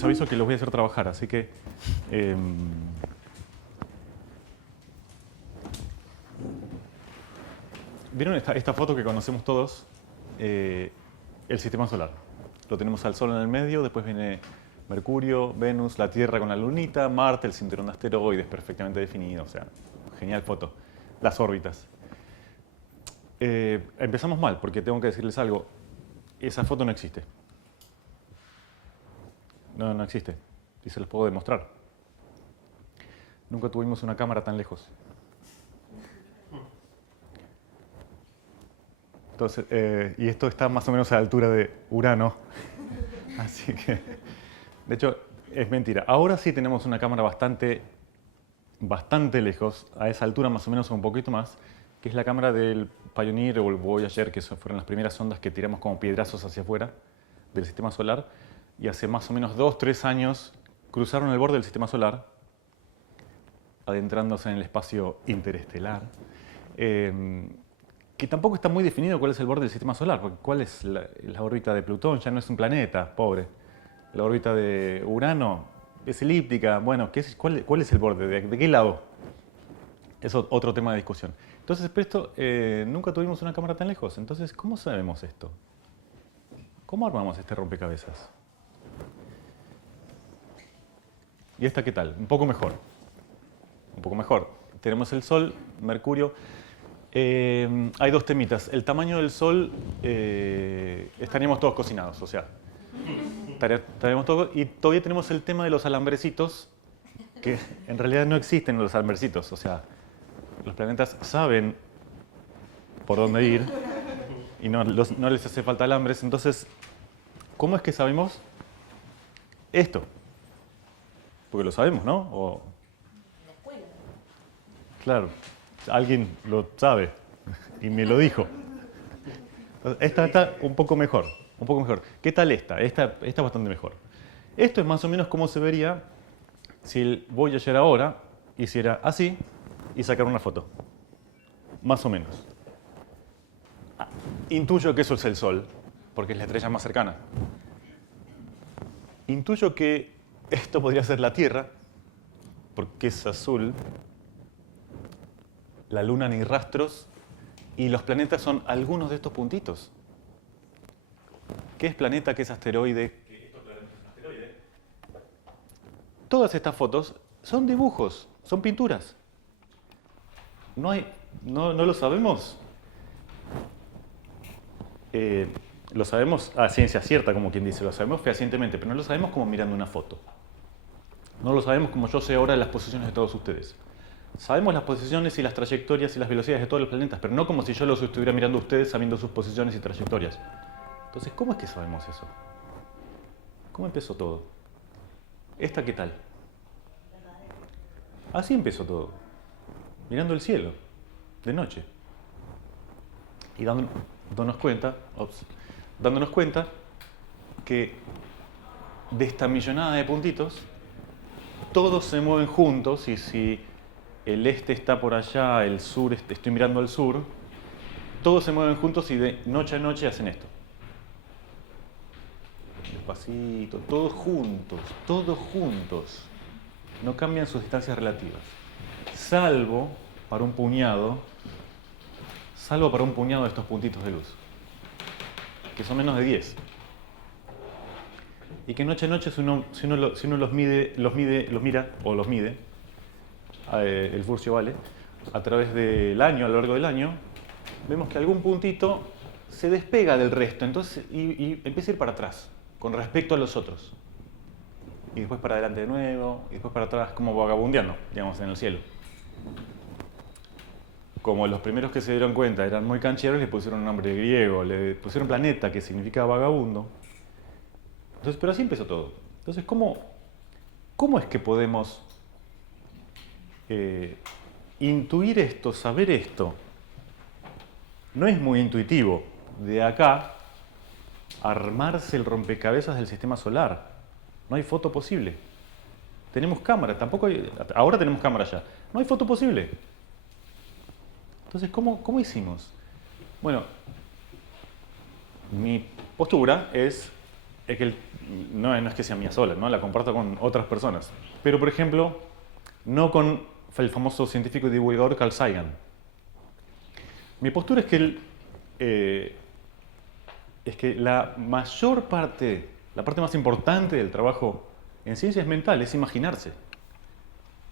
les aviso que los voy a hacer trabajar, así que... ¿Vieron esta foto que conocemos todos? El sistema solar. Lo tenemos al Sol en el medio, después viene Mercurio, Venus, la Tierra con la lunita, Marte, el cinturón de asteroides perfectamente definido. O sea, genial foto. Las órbitas. Empezamos mal, porque tengo que decirles algo. Esa foto no existe. No existe. Y se los puedo demostrar. Nunca tuvimos una cámara tan lejos. Entonces, y esto está más o menos a la altura de Urano. Así que, de hecho, es mentira. Ahora sí tenemos una cámara bastante lejos, a esa altura más o menos o un poquito más, que es la cámara del Pioneer o el Voyager, que fueron las primeras sondas que tiramos como piedrazos hacia afuera del sistema solar. Y hace más o menos 2-3 años cruzaron el borde del sistema solar, adentrándose en el espacio interestelar. Que tampoco está muy definido cuál es el borde del sistema solar, porque cuál es la órbita de Plutón, ya no es un planeta, pobre. La órbita de Urano es elíptica, bueno, ¿cuál es el borde? ¿De qué lado? Es otro tema de discusión. Entonces, pero esto, nunca tuvimos una cámara tan lejos, entonces, ¿cómo sabemos esto? ¿Cómo armamos este rompecabezas? ¿Y esta qué tal? Un poco mejor. Un poco mejor. Tenemos el Sol, Mercurio. Hay dos temitas. El tamaño del Sol, estaríamos todos cocinados, o sea, estaríamos todos, y todavía tenemos el tema de los alambrecitos, que en realidad no existen los alambrecitos, o sea, los planetas saben por dónde ir y no les hace falta alambres. Entonces, ¿cómo es que sabemos esto? Porque lo sabemos, ¿no? La escuela. Claro. Alguien lo sabe y me lo dijo. Esta está un poco mejor, un poco mejor. ¿Qué tal esta? Esta es bastante mejor. Esto es más o menos como se vería si el Voyager ahora hiciera así y sacara una foto. Más o menos. Intuyo que eso es el Sol, porque es la estrella más cercana. Intuyo que esto podría ser la Tierra, porque es azul. La Luna ni rastros, y los planetas son algunos de estos puntitos. ¿Qué es planeta? ¿Qué es asteroide? ¿Qué estos planetas son asteroide? Todas estas fotos son dibujos, son pinturas. No lo sabemos. Lo sabemos a ciencia cierta, como quien dice, lo sabemos fehacientemente, pero no lo sabemos como mirando una foto. No lo sabemos como yo sé ahora las posiciones de todos ustedes. Sabemos las posiciones y las trayectorias y las velocidades de todos los planetas, pero no como si yo los estuviera mirando a ustedes sabiendo sus posiciones y trayectorias. Entonces, ¿cómo es que sabemos eso? ¿Cómo empezó todo? ¿Esta qué tal? Así empezó todo. Mirando el cielo, de noche. Y dándonos cuenta que de esta millonada de puntitos, todos se mueven juntos, y si el este está por allá, el sur, estoy mirando al sur, todos se mueven juntos y de noche a noche hacen esto. Despacito, todos juntos. No cambian sus distancias relativas. Salvo para un puñado de estos puntitos de luz, que son menos de 10. Y que noche a noche, si uno los mide, el Furcio vale, a través del año, a lo largo del año, vemos que algún puntito se despega del resto, entonces, y empieza a ir para atrás, con respecto a los otros. Y después para adelante de nuevo, y después para atrás, como vagabundeando, digamos, en el cielo. Como los primeros que se dieron cuenta eran muy cancheros, le pusieron un nombre griego, le pusieron planeta, que significa vagabundo. Entonces, pero así empezó todo. Entonces, ¿cómo es que podemos intuir esto, saber esto? No es muy intuitivo. De acá, armarse el rompecabezas del sistema solar. No hay foto posible. Tenemos cámara, ahora tenemos cámara ya. No hay foto posible. Entonces, ¿cómo hicimos? Bueno, mi postura es es que no es que sea mía sola, ¿no? La comparto con otras personas. Pero, por ejemplo, no con el famoso científico y divulgador Carl Sagan. Mi postura es que la mayor parte, la parte más importante del trabajo en ciencias mentales es imaginarse.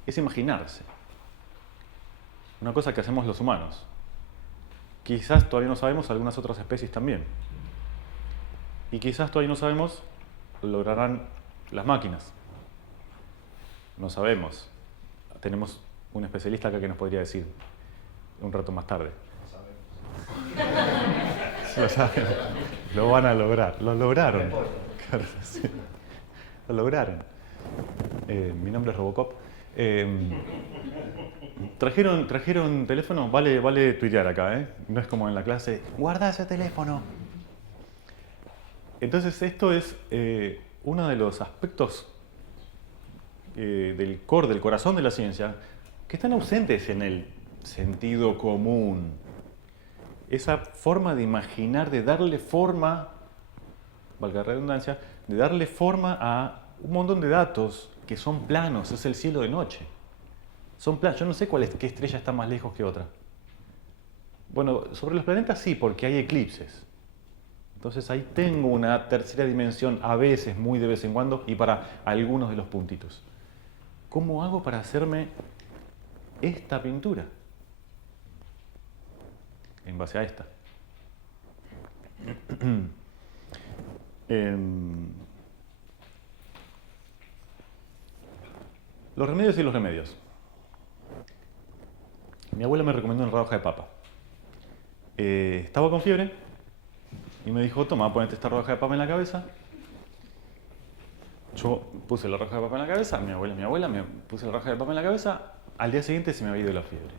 Es imaginarse. Una cosa que hacemos los humanos. Quizás todavía no sabemos, algunas otras especies también. Y quizás todavía no sabemos, lograrán las máquinas. No sabemos. Tenemos un especialista acá que nos podría decir un rato más tarde. Lo saben. Lo van a lograr. Lo lograron. Claro, sí. Lo lograron. Mi nombre es Robocop. ¿Trajeron teléfono? Vale tuitear acá, ¿eh? No es como en la clase, guarda ese teléfono. Entonces esto es uno de los aspectos del core, del corazón de la ciencia, que están ausentes en el sentido común. Esa forma de imaginar, de darle forma, valga la redundancia, de darle forma a un montón de datos que son planos, es el cielo de noche. Son planos, yo no sé qué estrella está más lejos que otra. Bueno, sobre los planetas sí, porque hay eclipses. Entonces ahí tengo una tercera dimensión, a veces, muy de vez en cuando, y para algunos de los puntitos. ¿Cómo hago para hacerme esta pintura? En base a esta. Los remedios y los remedios. Mi abuela me recomendó una rodaja de papa. Estaba con fiebre y me dijo, toma, ponete esta rodaja de papa en la cabeza. Yo puse la rodaja de papa en la cabeza, mi abuela, me puse la rodaja de papa en la cabeza. Al día siguiente se me había ido la fiebre.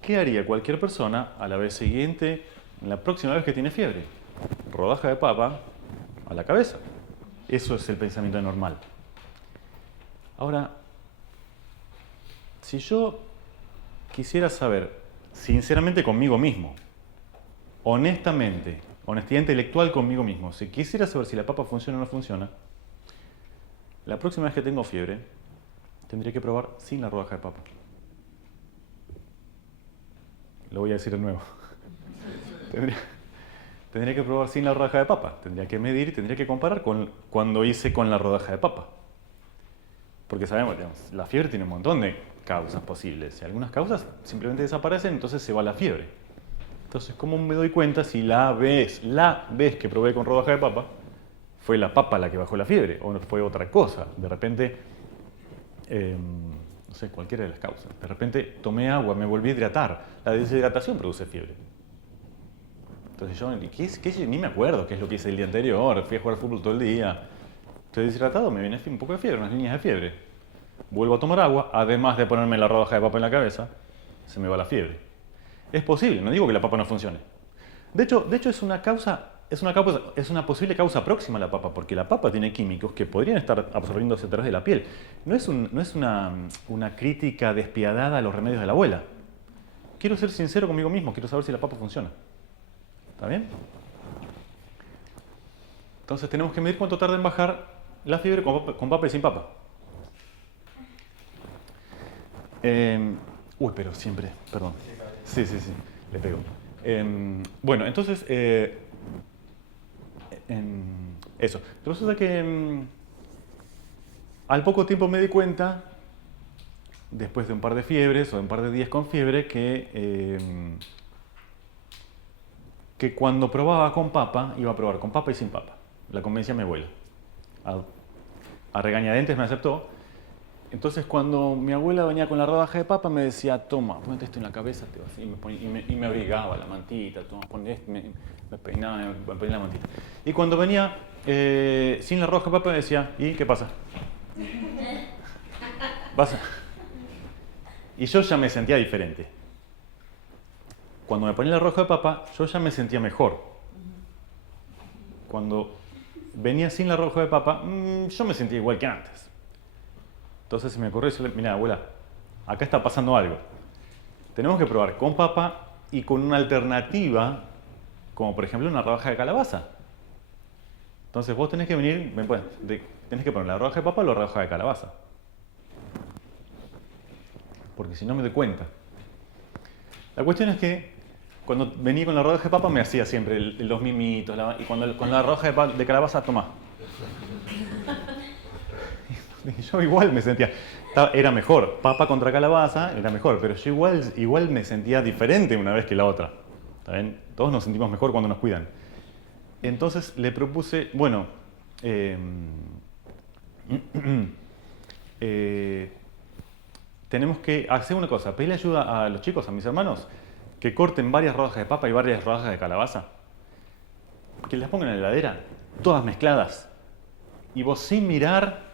¿Qué haría cualquier persona a la vez siguiente, la próxima vez que tiene fiebre? Rodaja de papa a la cabeza. Eso es el pensamiento normal. Ahora, si yo quisiera saber, sinceramente conmigo mismo, honestamente, honestidad intelectual conmigo mismo, si quisiera saber si la papa funciona o no funciona, la próxima vez que tengo fiebre, tendría que probar sin la rodaja de papa. Lo voy a decir de nuevo. Tendría que probar sin la rodaja de papa. Tendría que medir y tendría que comparar con cuando hice con la rodaja de papa. Porque sabemos, digamos, la fiebre tiene un montón de causas posibles. Y algunas causas simplemente desaparecen, entonces se va la fiebre. Entonces, ¿cómo me doy cuenta si la vez que probé con rodaja de papa fue la papa la que bajó la fiebre o fue otra cosa? De repente, no sé, cualquiera de las causas. De repente tomé agua, me volví a hidratar. La deshidratación produce fiebre. Entonces yo ni me acuerdo qué es lo que hice el día anterior. Fui a jugar fútbol todo el día. Estoy deshidratado, me viene un poco de fiebre, unas líneas de fiebre. Vuelvo a tomar agua, además de ponerme la rodaja de papa en la cabeza, se me va la fiebre. Es posible, no digo que la papa no funcione. De hecho es una posible causa próxima a la papa, porque la papa tiene químicos que podrían estar absorbiéndose a través de la piel. No es una crítica despiadada a los remedios de la abuela. Quiero ser sincero conmigo mismo, quiero saber si la papa funciona. ¿Está bien? Entonces tenemos que medir cuánto tarda en bajar la fiebre con papa y sin papa. Pero siempre, perdón. Sí, le pego. Bueno, entonces, eso. Resulta que al poco tiempo me di cuenta, después de un par de fiebres o de un par de días con fiebre, que cuando probaba con papa, iba a probar con papa y sin papa. La convencí a mi abuela. A regañadientes me aceptó. Entonces cuando mi abuela venía con la rodaja de papa me decía, toma, ponete esto en la cabeza, y me abrigaba la mantita, toma, me peinaba, me ponía la mantita. Y cuando venía sin la rodaja de papa me decía, ¿y qué pasa? ¿Pasa? Y yo ya me sentía diferente. Cuando me ponía la rodaja de papa, yo ya me sentía mejor. Cuando venía sin la rodaja de papa, yo me sentía igual que antes. Entonces se me ocurrió decirle, mira abuela, acá está pasando algo. Tenemos que probar con papa y con una alternativa, como por ejemplo una rodaja de calabaza. Entonces vos tenés que venir, tenés que poner la rodaja de papa o la rodaja de calabaza. Porque si no me doy cuenta. La cuestión es que cuando venía con la rodaja de papa me hacía siempre los mimitos, y cuando con la rodaja de calabaza, tomá. Yo igual me sentía, era mejor, papa contra calabaza era mejor, pero yo igual me sentía diferente una vez que la otra. ¿Está bien? Todos nos sentimos mejor cuando nos cuidan. Entonces le propuse, bueno, tenemos que hacer una cosa, pedirle ayuda a los chicos, a mis hermanos, que corten varias rodajas de papa y varias rodajas de calabaza, que las pongan en la heladera, todas mezcladas, y vos sin mirar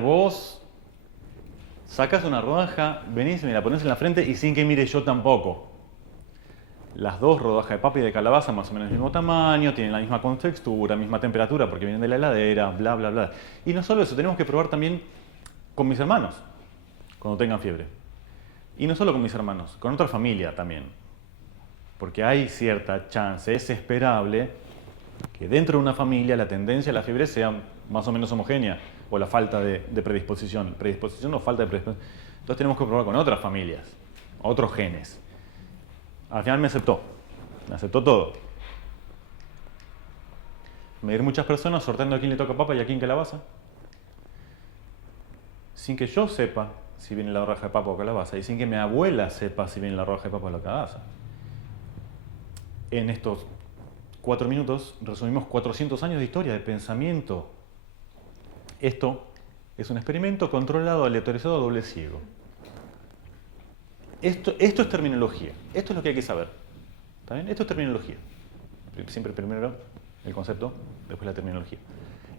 vos, sacás una rodaja, venís y me la pones en la frente y sin que mire yo tampoco. Las dos rodajas de papa y de calabaza más o menos del mismo tamaño, tienen la misma contextura, misma temperatura porque vienen de la heladera, bla, bla, bla. Y no solo eso, tenemos que probar también con mis hermanos, cuando tengan fiebre. Y no solo con mis hermanos, con otra familia también. Porque hay cierta chance, es esperable que dentro de una familia la tendencia a la fiebre sea más o menos homogénea, o la falta de predisposición. Predisposición o falta de predisposición. Entonces tenemos que probar con otras familias, otros genes. Al final me aceptó todo. Medir muchas personas, sorteando a quién le toca papa y a quién calabaza. Sin que yo sepa si viene la rodaja de papa o calabaza, y sin que mi abuela sepa si viene la rodaja de papa o la calabaza. En estos 4 minutos resumimos 400 años de historia, de pensamiento. Esto es un experimento controlado, aleatorizado, doble ciego. Esto es terminología. Esto es lo que hay que saber. ¿Está bien? Esto es terminología. Siempre primero el concepto, después la terminología.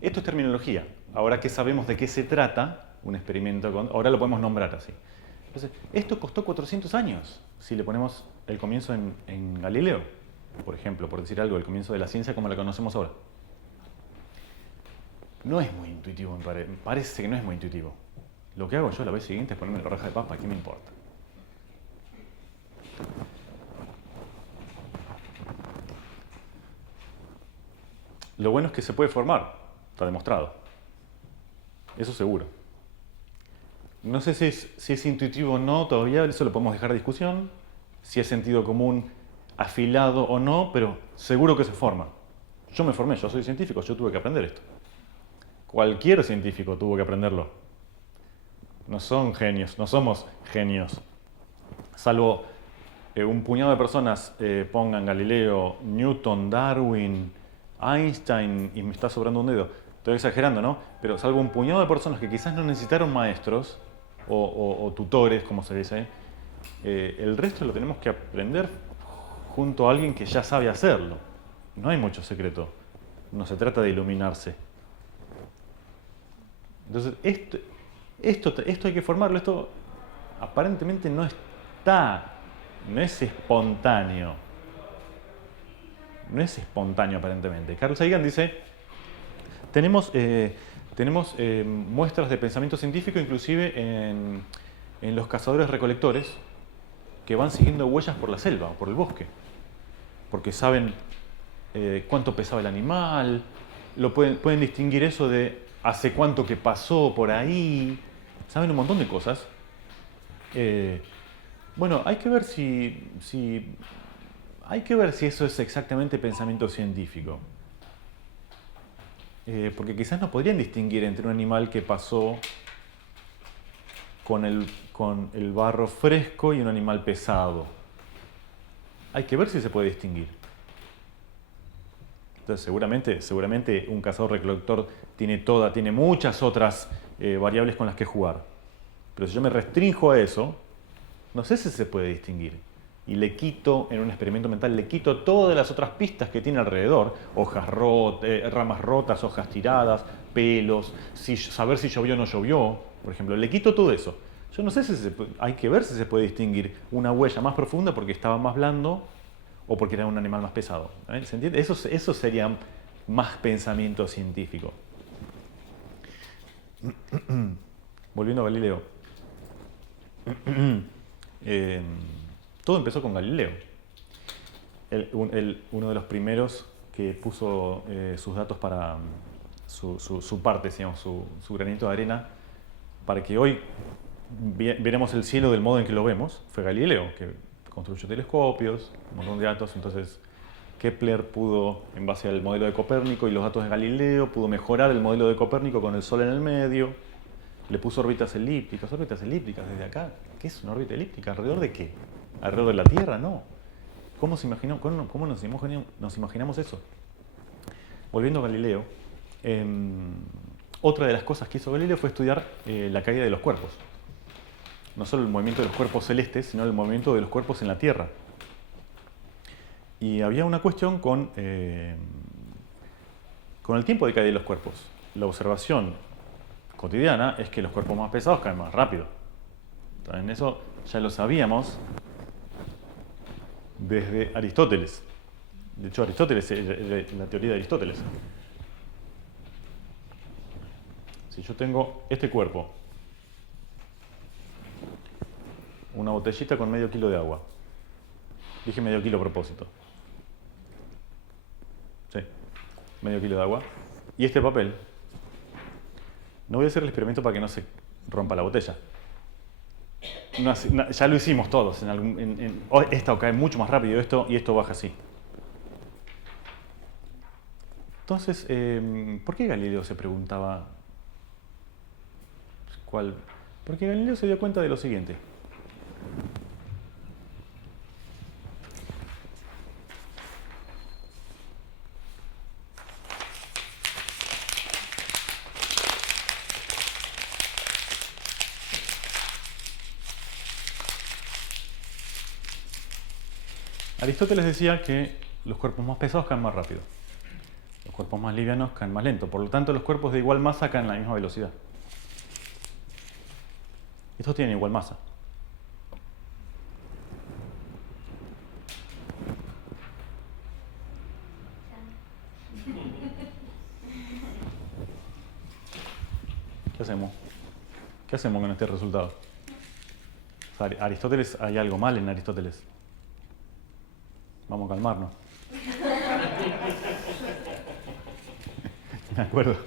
Esto es terminología. Ahora que sabemos de qué se trata, un experimento, ahora lo podemos nombrar así. Entonces, esto costó 400 años. Si le ponemos el comienzo en Galileo, por ejemplo, por decir algo, el comienzo de la ciencia como la conocemos ahora. No es muy intuitivo, parece que no es muy intuitivo. Lo que hago yo la vez siguiente es ponerme la rodaja de papa, ¿qué me importa? Lo bueno es que se puede formar, está demostrado. Eso seguro. No sé si es intuitivo o no, todavía eso lo podemos dejar a discusión. Si es sentido común afilado o no, pero seguro que se forma. Yo me formé, yo soy científico, yo tuve que aprender esto. Cualquier científico tuvo que aprenderlo. No son genios, no somos genios. Salvo un puñado de personas pongan Galileo, Newton, Darwin, Einstein y me está sobrando un dedo. Estoy exagerando, ¿no? Pero salvo un puñado de personas que quizás no necesitaron maestros o tutores, como se dice, el resto lo tenemos que aprender junto a alguien que ya sabe hacerlo. No hay mucho secreto. No se trata de iluminarse. Entonces, esto hay que formarlo. Esto aparentemente no es espontáneo. No es espontáneo aparentemente. Carl Sagan dice, tenemos muestras de pensamiento científico inclusive en los cazadores recolectores que van siguiendo huellas por la selva o por el bosque. Porque saben cuánto pesaba el animal, pueden distinguir eso de hace cuánto que pasó por ahí, saben un montón de cosas. Bueno, hay que ver si eso es exactamente pensamiento científico. Porque quizás no podrían distinguir entre un animal que pasó con el barro fresco y un animal pesado. Hay que ver si se puede distinguir. Entonces, seguramente un cazador-recolector tiene muchas otras variables con las que jugar. Pero si yo me restrinjo a eso, no sé si se puede distinguir. Y en un experimento mental, le quito todas las otras pistas que tiene alrededor. Ramas rotas, hojas tiradas, pelos, saber si llovió o no llovió, por ejemplo. Le quito todo eso. Yo no sé hay que ver si se puede distinguir una huella más profunda porque estaba más blando o porque era un animal más pesado. ¿Se entiende? Eso sería más pensamiento científico. Volviendo a Galileo. Todo empezó con Galileo. Uno de los primeros que puso sus datos para su parte, digamos, su granito de arena, para que hoy veremos el cielo del modo en que lo vemos, fue Galileo, que construyó telescopios, un montón de datos. Entonces Kepler pudo, en base al modelo de Copérnico y los datos de Galileo, pudo mejorar el modelo de Copérnico con el Sol en el medio, le puso órbitas elípticas desde acá. ¿Qué es una órbita elíptica? ¿Alrededor de qué? ¿Alrededor de la Tierra? No. ¿Cómo nos imaginamos eso? Volviendo a Galileo, otra de las cosas que hizo Galileo fue estudiar la caída de los cuerpos. No solo el movimiento de los cuerpos celestes, sino el movimiento de los cuerpos en la Tierra. Y había una cuestión con el tiempo de caída de los cuerpos. La observación cotidiana es que los cuerpos más pesados caen más rápido. En eso ya lo sabíamos desde Aristóteles. De hecho, Aristóteles, la teoría de Aristóteles. Si yo tengo este cuerpo, una botellita con medio kilo de agua. Dije medio kilo a propósito. Sí, medio kilo de agua. Y este papel. No voy a hacer el experimento para que no se rompa la botella. Ya lo hicimos todos. Esta cae mucho más rápido y esto baja así. Entonces, ¿por qué Galileo se preguntaba cuál? Porque Galileo se dio cuenta de lo siguiente. Aristóteles decía que los cuerpos más pesados caen más rápido. Los cuerpos más livianos caen más lento. Por lo tanto, los cuerpos de igual masa caen a la misma velocidad. Estos tienen igual masa. ¿Qué hacemos? ¿Qué hacemos con este resultado? O sea, Aristóteles, hay algo mal en Aristóteles. Vamos a calmarnos. Me acuerdo.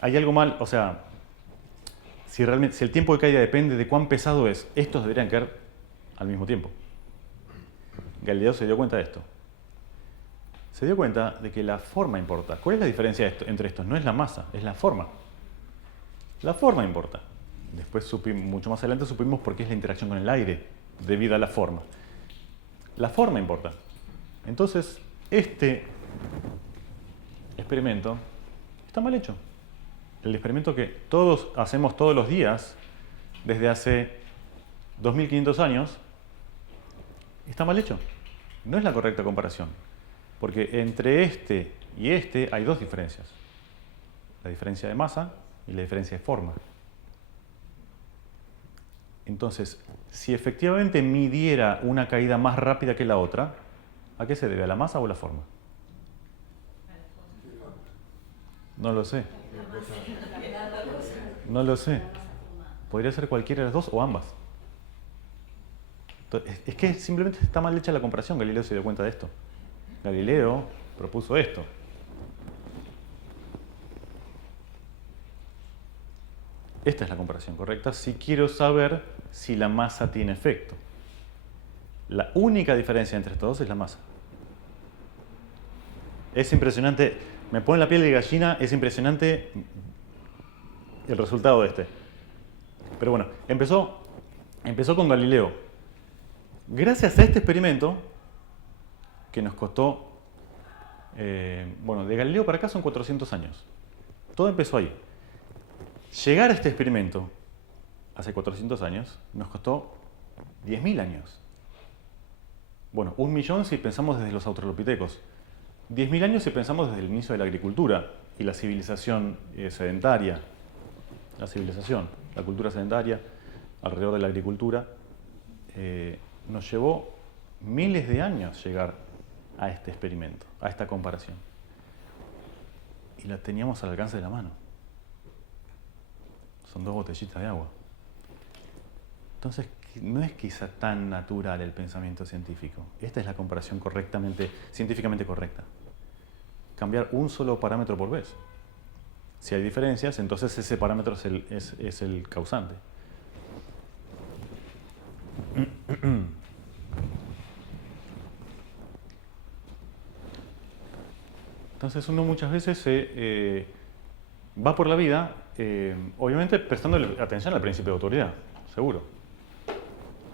Hay algo mal, o sea, si el tiempo de caída depende de cuán pesado es, estos deberían caer al mismo tiempo. Galileo se dio cuenta de esto. Se dio cuenta de que la forma importa. ¿Cuál es la diferencia entre estos? No es la masa, es la forma. La forma importa. Después, mucho más adelante, supimos por qué es la interacción con el aire, debido a la forma. La forma importa. Entonces, este experimento está mal hecho. El experimento que todos hacemos todos los días, desde hace 2500 años, está mal hecho. No es la correcta comparación. Porque entre este y este hay dos diferencias. La diferencia de masa y la diferencia de forma. Entonces, si efectivamente midiera una caída más rápida que la otra, ¿a qué se debe? ¿A la masa o a la forma? No lo sé. No lo sé. Podría ser cualquiera de las dos o ambas. Entonces, es que simplemente está mal hecha la comparación. Galileo se dio cuenta de esto. Galileo propuso esto. Esta es la comparación correcta si quiero saber si la masa tiene efecto. La única diferencia entre estos dos es la masa. Es impresionante, me pone la piel de gallina, es impresionante el resultado de este. Pero bueno, empezó con Galileo. Gracias a este experimento, que nos costó, de Galileo para acá son 400 años. Todo empezó ahí. Llegar a este experimento, hace 400 años, nos costó 10.000 años. Bueno, 1.000.000 si pensamos desde los australopitecos. 10.000 años si pensamos desde el inicio de la agricultura y la civilización sedentaria. La cultura sedentaria alrededor de la agricultura. Nos llevó miles de años llegar a este experimento, a esta comparación. Y la teníamos al alcance de la mano. Son 2 botellitas de agua. Entonces, no es quizá tan natural el pensamiento científico. Esta es la comparación científicamente correcta. Cambiar un solo parámetro por vez. Si hay diferencias, entonces ese parámetro es el causante. Entonces uno muchas veces va por la vida, obviamente prestando atención al principio de autoridad, seguro.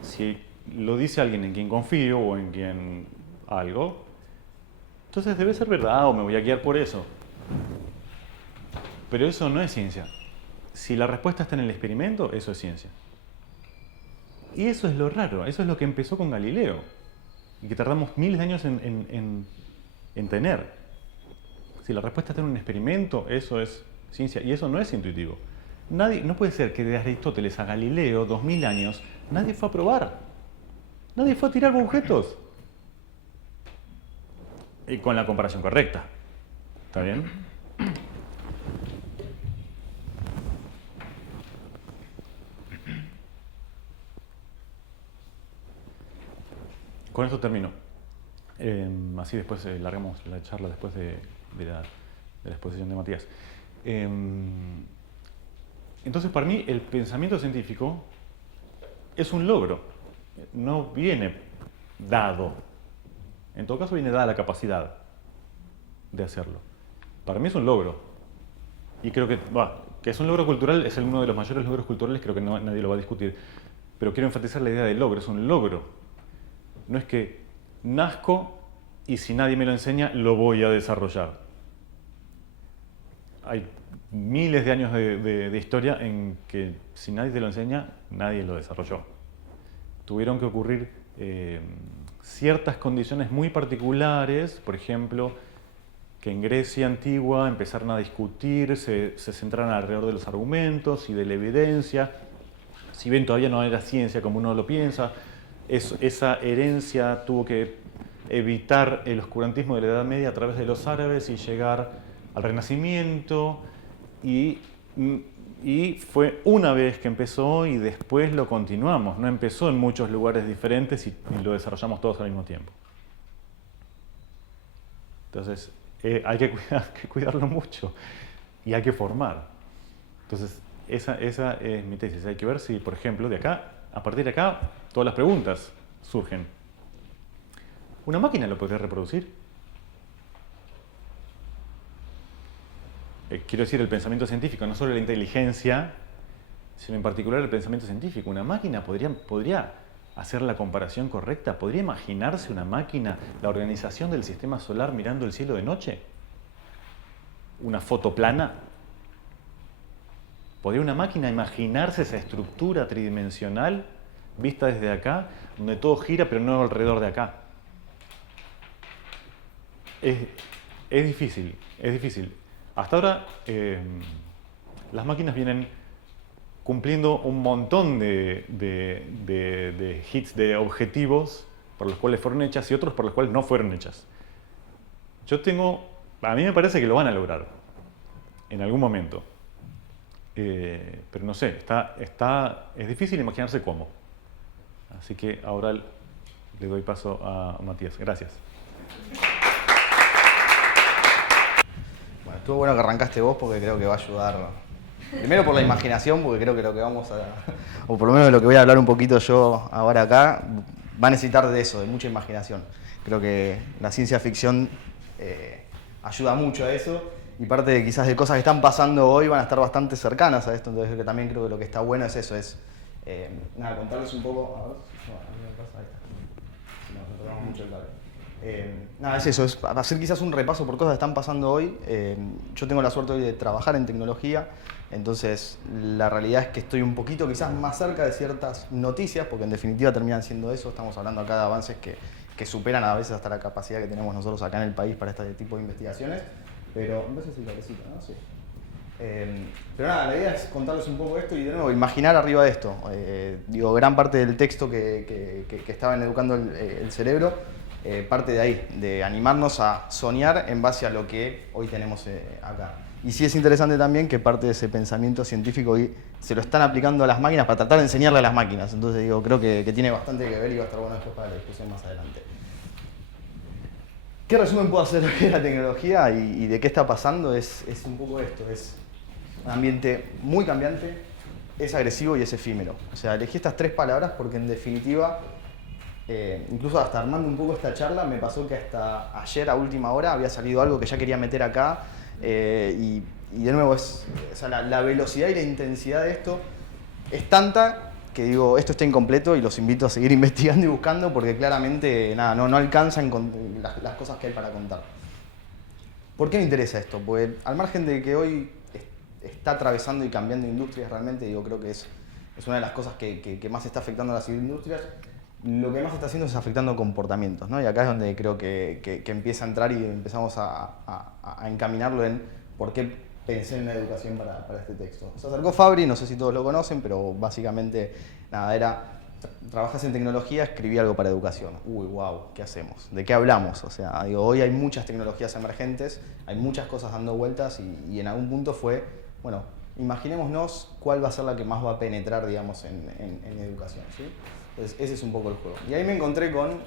Si lo dice alguien en quien confío o en quien algo, entonces debe ser verdad o me voy a guiar por eso. Pero eso no es ciencia. Si la respuesta está en el experimento, eso es ciencia. Y eso es lo raro, eso es lo que empezó con Galileo y que tardamos miles de años en tener. Si la respuesta está en un experimento, eso es ciencia y eso no es intuitivo. No puede ser que de Aristóteles a Galileo, 2000 años, nadie fue a probar. Nadie fue a tirar objetos. Y con la comparación correcta. ¿Está bien? Con esto termino. Así después largamos la charla después de la exposición de Matías. Entonces, para mí, el pensamiento científico es un logro. No viene dado. En todo caso, viene dada la capacidad de hacerlo. Para mí es un logro. Y creo que es un logro cultural, es uno de los mayores logros culturales, creo que nadie lo va a discutir. Pero quiero enfatizar la idea del logro, es un logro. No es que nazco y si nadie me lo enseña, lo voy a desarrollar. Hay miles de años de historia en que si nadie te lo enseña, nadie lo desarrolló. Tuvieron que ocurrir ciertas condiciones muy particulares, por ejemplo, que en Grecia antigua empezaron a discutir, se centraron alrededor de los argumentos y de la evidencia. Si bien todavía no era ciencia como uno lo piensa, esa herencia tuvo que evitar el oscurantismo de la Edad Media a través de los árabes y llegar al Renacimiento y fue una vez que empezó y después lo continuamos. No empezó en muchos lugares diferentes y lo desarrollamos todos al mismo tiempo. Entonces hay que cuidarlo mucho y hay que formar. Entonces esa es mi tesis. Hay que ver si, por ejemplo, a partir de acá, todas las preguntas surgen. ¿Una máquina lo podría reproducir? Quiero decir, el pensamiento científico, no solo la inteligencia, sino en particular el pensamiento científico. ¿Una máquina podría hacer la comparación correcta? ¿Podría imaginarse una máquina la organización del sistema solar mirando el cielo de noche? ¿Una foto plana? ¿Podría una máquina imaginarse esa estructura tridimensional vista desde acá, donde todo gira pero no alrededor de acá? Es difícil, es difícil. Hasta ahora las máquinas vienen cumpliendo un montón de hits de objetivos por los cuales fueron hechas y otros por los cuales no fueron hechas. A mí me parece que lo van a lograr en algún momento. Pero no sé, es difícil imaginarse cómo. Así que ahora le doy paso a Matías. Gracias. Bueno, estuvo bueno que arrancaste vos porque creo que va a ayudar. Primero por la imaginación, porque creo que lo que vamos a... o por lo menos de lo que voy a hablar un poquito yo ahora acá, va a necesitar de eso, de mucha imaginación. Creo que la ciencia ficción ayuda mucho a eso. Y parte de quizás de cosas que están pasando hoy van a estar bastante cercanas a esto, entonces también creo que lo que está bueno es eso, contarles un poco... A ver, no, a mí me pasa, ahí está. No tocamos mucho el cable. Es eso, es hacer quizás un repaso por cosas que están pasando hoy. Yo tengo la suerte hoy de trabajar en tecnología, entonces la realidad es que estoy un poquito quizás más cerca de ciertas noticias, porque en definitiva terminan siendo eso, estamos hablando acá de avances que superan a veces hasta la capacidad que tenemos nosotros acá en el país para este tipo de investigaciones. Pero, no sé si cabecita, ¿no? Sí. Pero nada, la idea es contarles un poco esto y de nuevo imaginar arriba de esto. Gran parte del texto que estaba en Educando el Cerebro parte de ahí, de animarnos a soñar en base a lo que hoy tenemos acá. Y sí es interesante también que parte de ese pensamiento científico hoy se lo están aplicando a las máquinas para tratar de enseñarle a las máquinas. Entonces digo, creo que tiene bastante que ver y va a estar bueno después para la discusión más adelante. ¿Qué resumen puedo hacer de la tecnología y de qué está pasando? Es un poco esto, es un ambiente muy cambiante, es agresivo y es efímero. O sea, elegí estas 3 palabras porque en definitiva, incluso hasta armando un poco esta charla, me pasó que hasta ayer a última hora había salido algo que ya quería meter acá y de nuevo o sea, la velocidad y la intensidad de esto es tanta que digo, esto está incompleto y los invito a seguir investigando y buscando porque claramente nada, no alcanzan con las cosas que hay para contar. ¿Por qué me interesa esto? Porque al margen de que hoy está atravesando y cambiando industrias realmente, digo, creo que es una de las cosas que más está afectando a las industrias, lo que más está haciendo es afectando comportamientos, ¿no? Y acá es donde creo que empieza a entrar y empezamos a encaminarlo en por qué pensé en la educación para este texto. Se acercó Fabri, no sé si todos lo conocen, pero básicamente nada, era, trabajas en tecnología, escribí algo para educación. Uy, wow, ¿qué hacemos? ¿De qué hablamos? O sea, digo, hoy hay muchas tecnologías emergentes, hay muchas cosas dando vueltas y en algún punto fue, bueno, imaginémonos cuál va a ser la que más va a penetrar, digamos, en educación, ¿sí? Entonces, ese es un poco el juego. Y ahí me encontré con,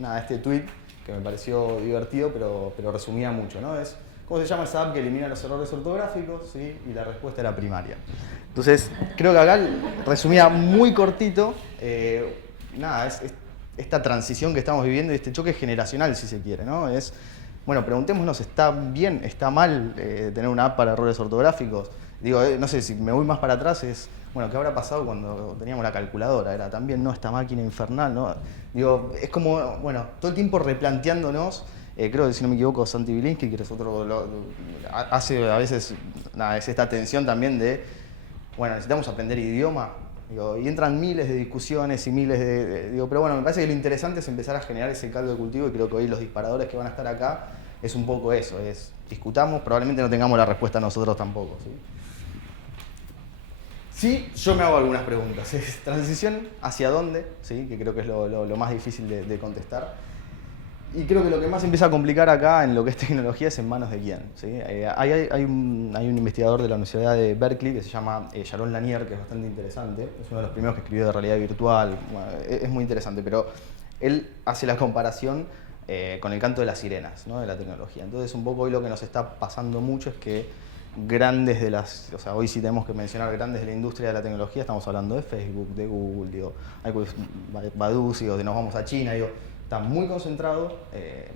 nada, este tweet que me pareció divertido, pero resumía mucho, ¿no? Es, ¿cómo se llama esa app que elimina los errores ortográficos? ¿Sí? Y la respuesta era primaria. Entonces, creo que acá resumía muy cortito, nada, es esta transición que estamos viviendo y este choque generacional, si se quiere, ¿no? Es, bueno, preguntémonos, ¿está bien, está mal tener una app para errores ortográficos? Digo, no sé, si me voy más para atrás es, bueno, ¿qué habrá pasado cuando teníamos la calculadora? Era también, ¿no? Esta máquina infernal, ¿no? Digo, es como, bueno, todo el tiempo replanteándonos. Creo que si no me equivoco, Santi Bilinsky, que es otro, hace a veces, nada, es esta tensión también de, bueno, necesitamos aprender idioma, digo, y entran miles de discusiones y miles digo, pero bueno, me parece que lo interesante es empezar a generar ese caldo de cultivo y creo que hoy los disparadores que van a estar acá es un poco eso, es discutamos, probablemente no tengamos la respuesta nosotros tampoco, ¿sí? Sí, yo me hago algunas preguntas. ¿Es transición hacia dónde? ¿Sí? Que creo que es lo más difícil de contestar. Y creo que lo que más empieza a complicar acá en lo que es tecnología es en manos de quién, ¿sí? Hay un investigador de la Universidad de Berkeley que se llama Jaron Lanier, que es bastante interesante. Es uno de los primeros que escribió de realidad virtual. Bueno, es muy interesante, pero él hace la comparación con el canto de las sirenas, ¿no? De la tecnología. Entonces, un poco hoy lo que nos está pasando mucho es que grandes de las, o sea, hoy sí tenemos que mencionar grandes de la industria de la tecnología, estamos hablando de Facebook, de Google, digo, hay Baidu, digo, de nos vamos a China, digo, está muy concentrado,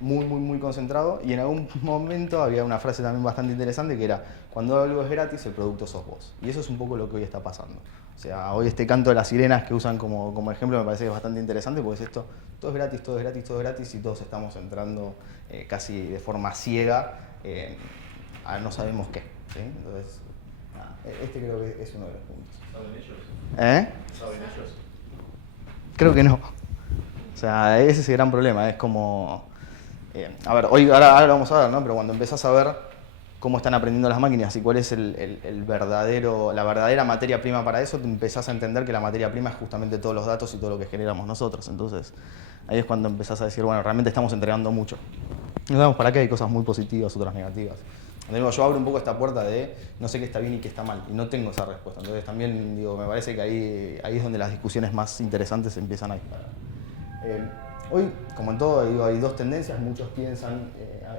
muy concentrado, y en algún momento había una frase también bastante interesante que era, cuando algo es gratis, el producto sos vos. Y eso es un poco lo que hoy está pasando. O sea, hoy este canto de las sirenas que usan como ejemplo me parece bastante interesante, porque es esto, todo es gratis, todo es gratis, todo es gratis, y todos estamos entrando casi de forma ciega a no sabemos qué. ¿Sí? Entonces, nada, este creo que es uno de los puntos. ¿Saben ellos? ¿Saben ellos? Creo que no. O sea, ese es el gran problema. Es como... a ver, ahora vamos a ver, ¿no? Pero cuando empezás a ver cómo están aprendiendo las máquinas y cuál es la verdadera materia prima para eso, te empezás a entender que la materia prima es justamente todos los datos y todo lo que generamos nosotros. Entonces, ahí es cuando empezás a decir, bueno, realmente estamos entregando mucho. Nos damos para qué, hay cosas muy positivas, otras negativas. Yo abro un poco esta puerta de no sé qué está bien y qué está mal, y no tengo esa respuesta. Entonces también digo, me parece que ahí es donde las discusiones más interesantes empiezan a disparar. Hoy, como en todo, digo, hay dos tendencias, muchos piensan,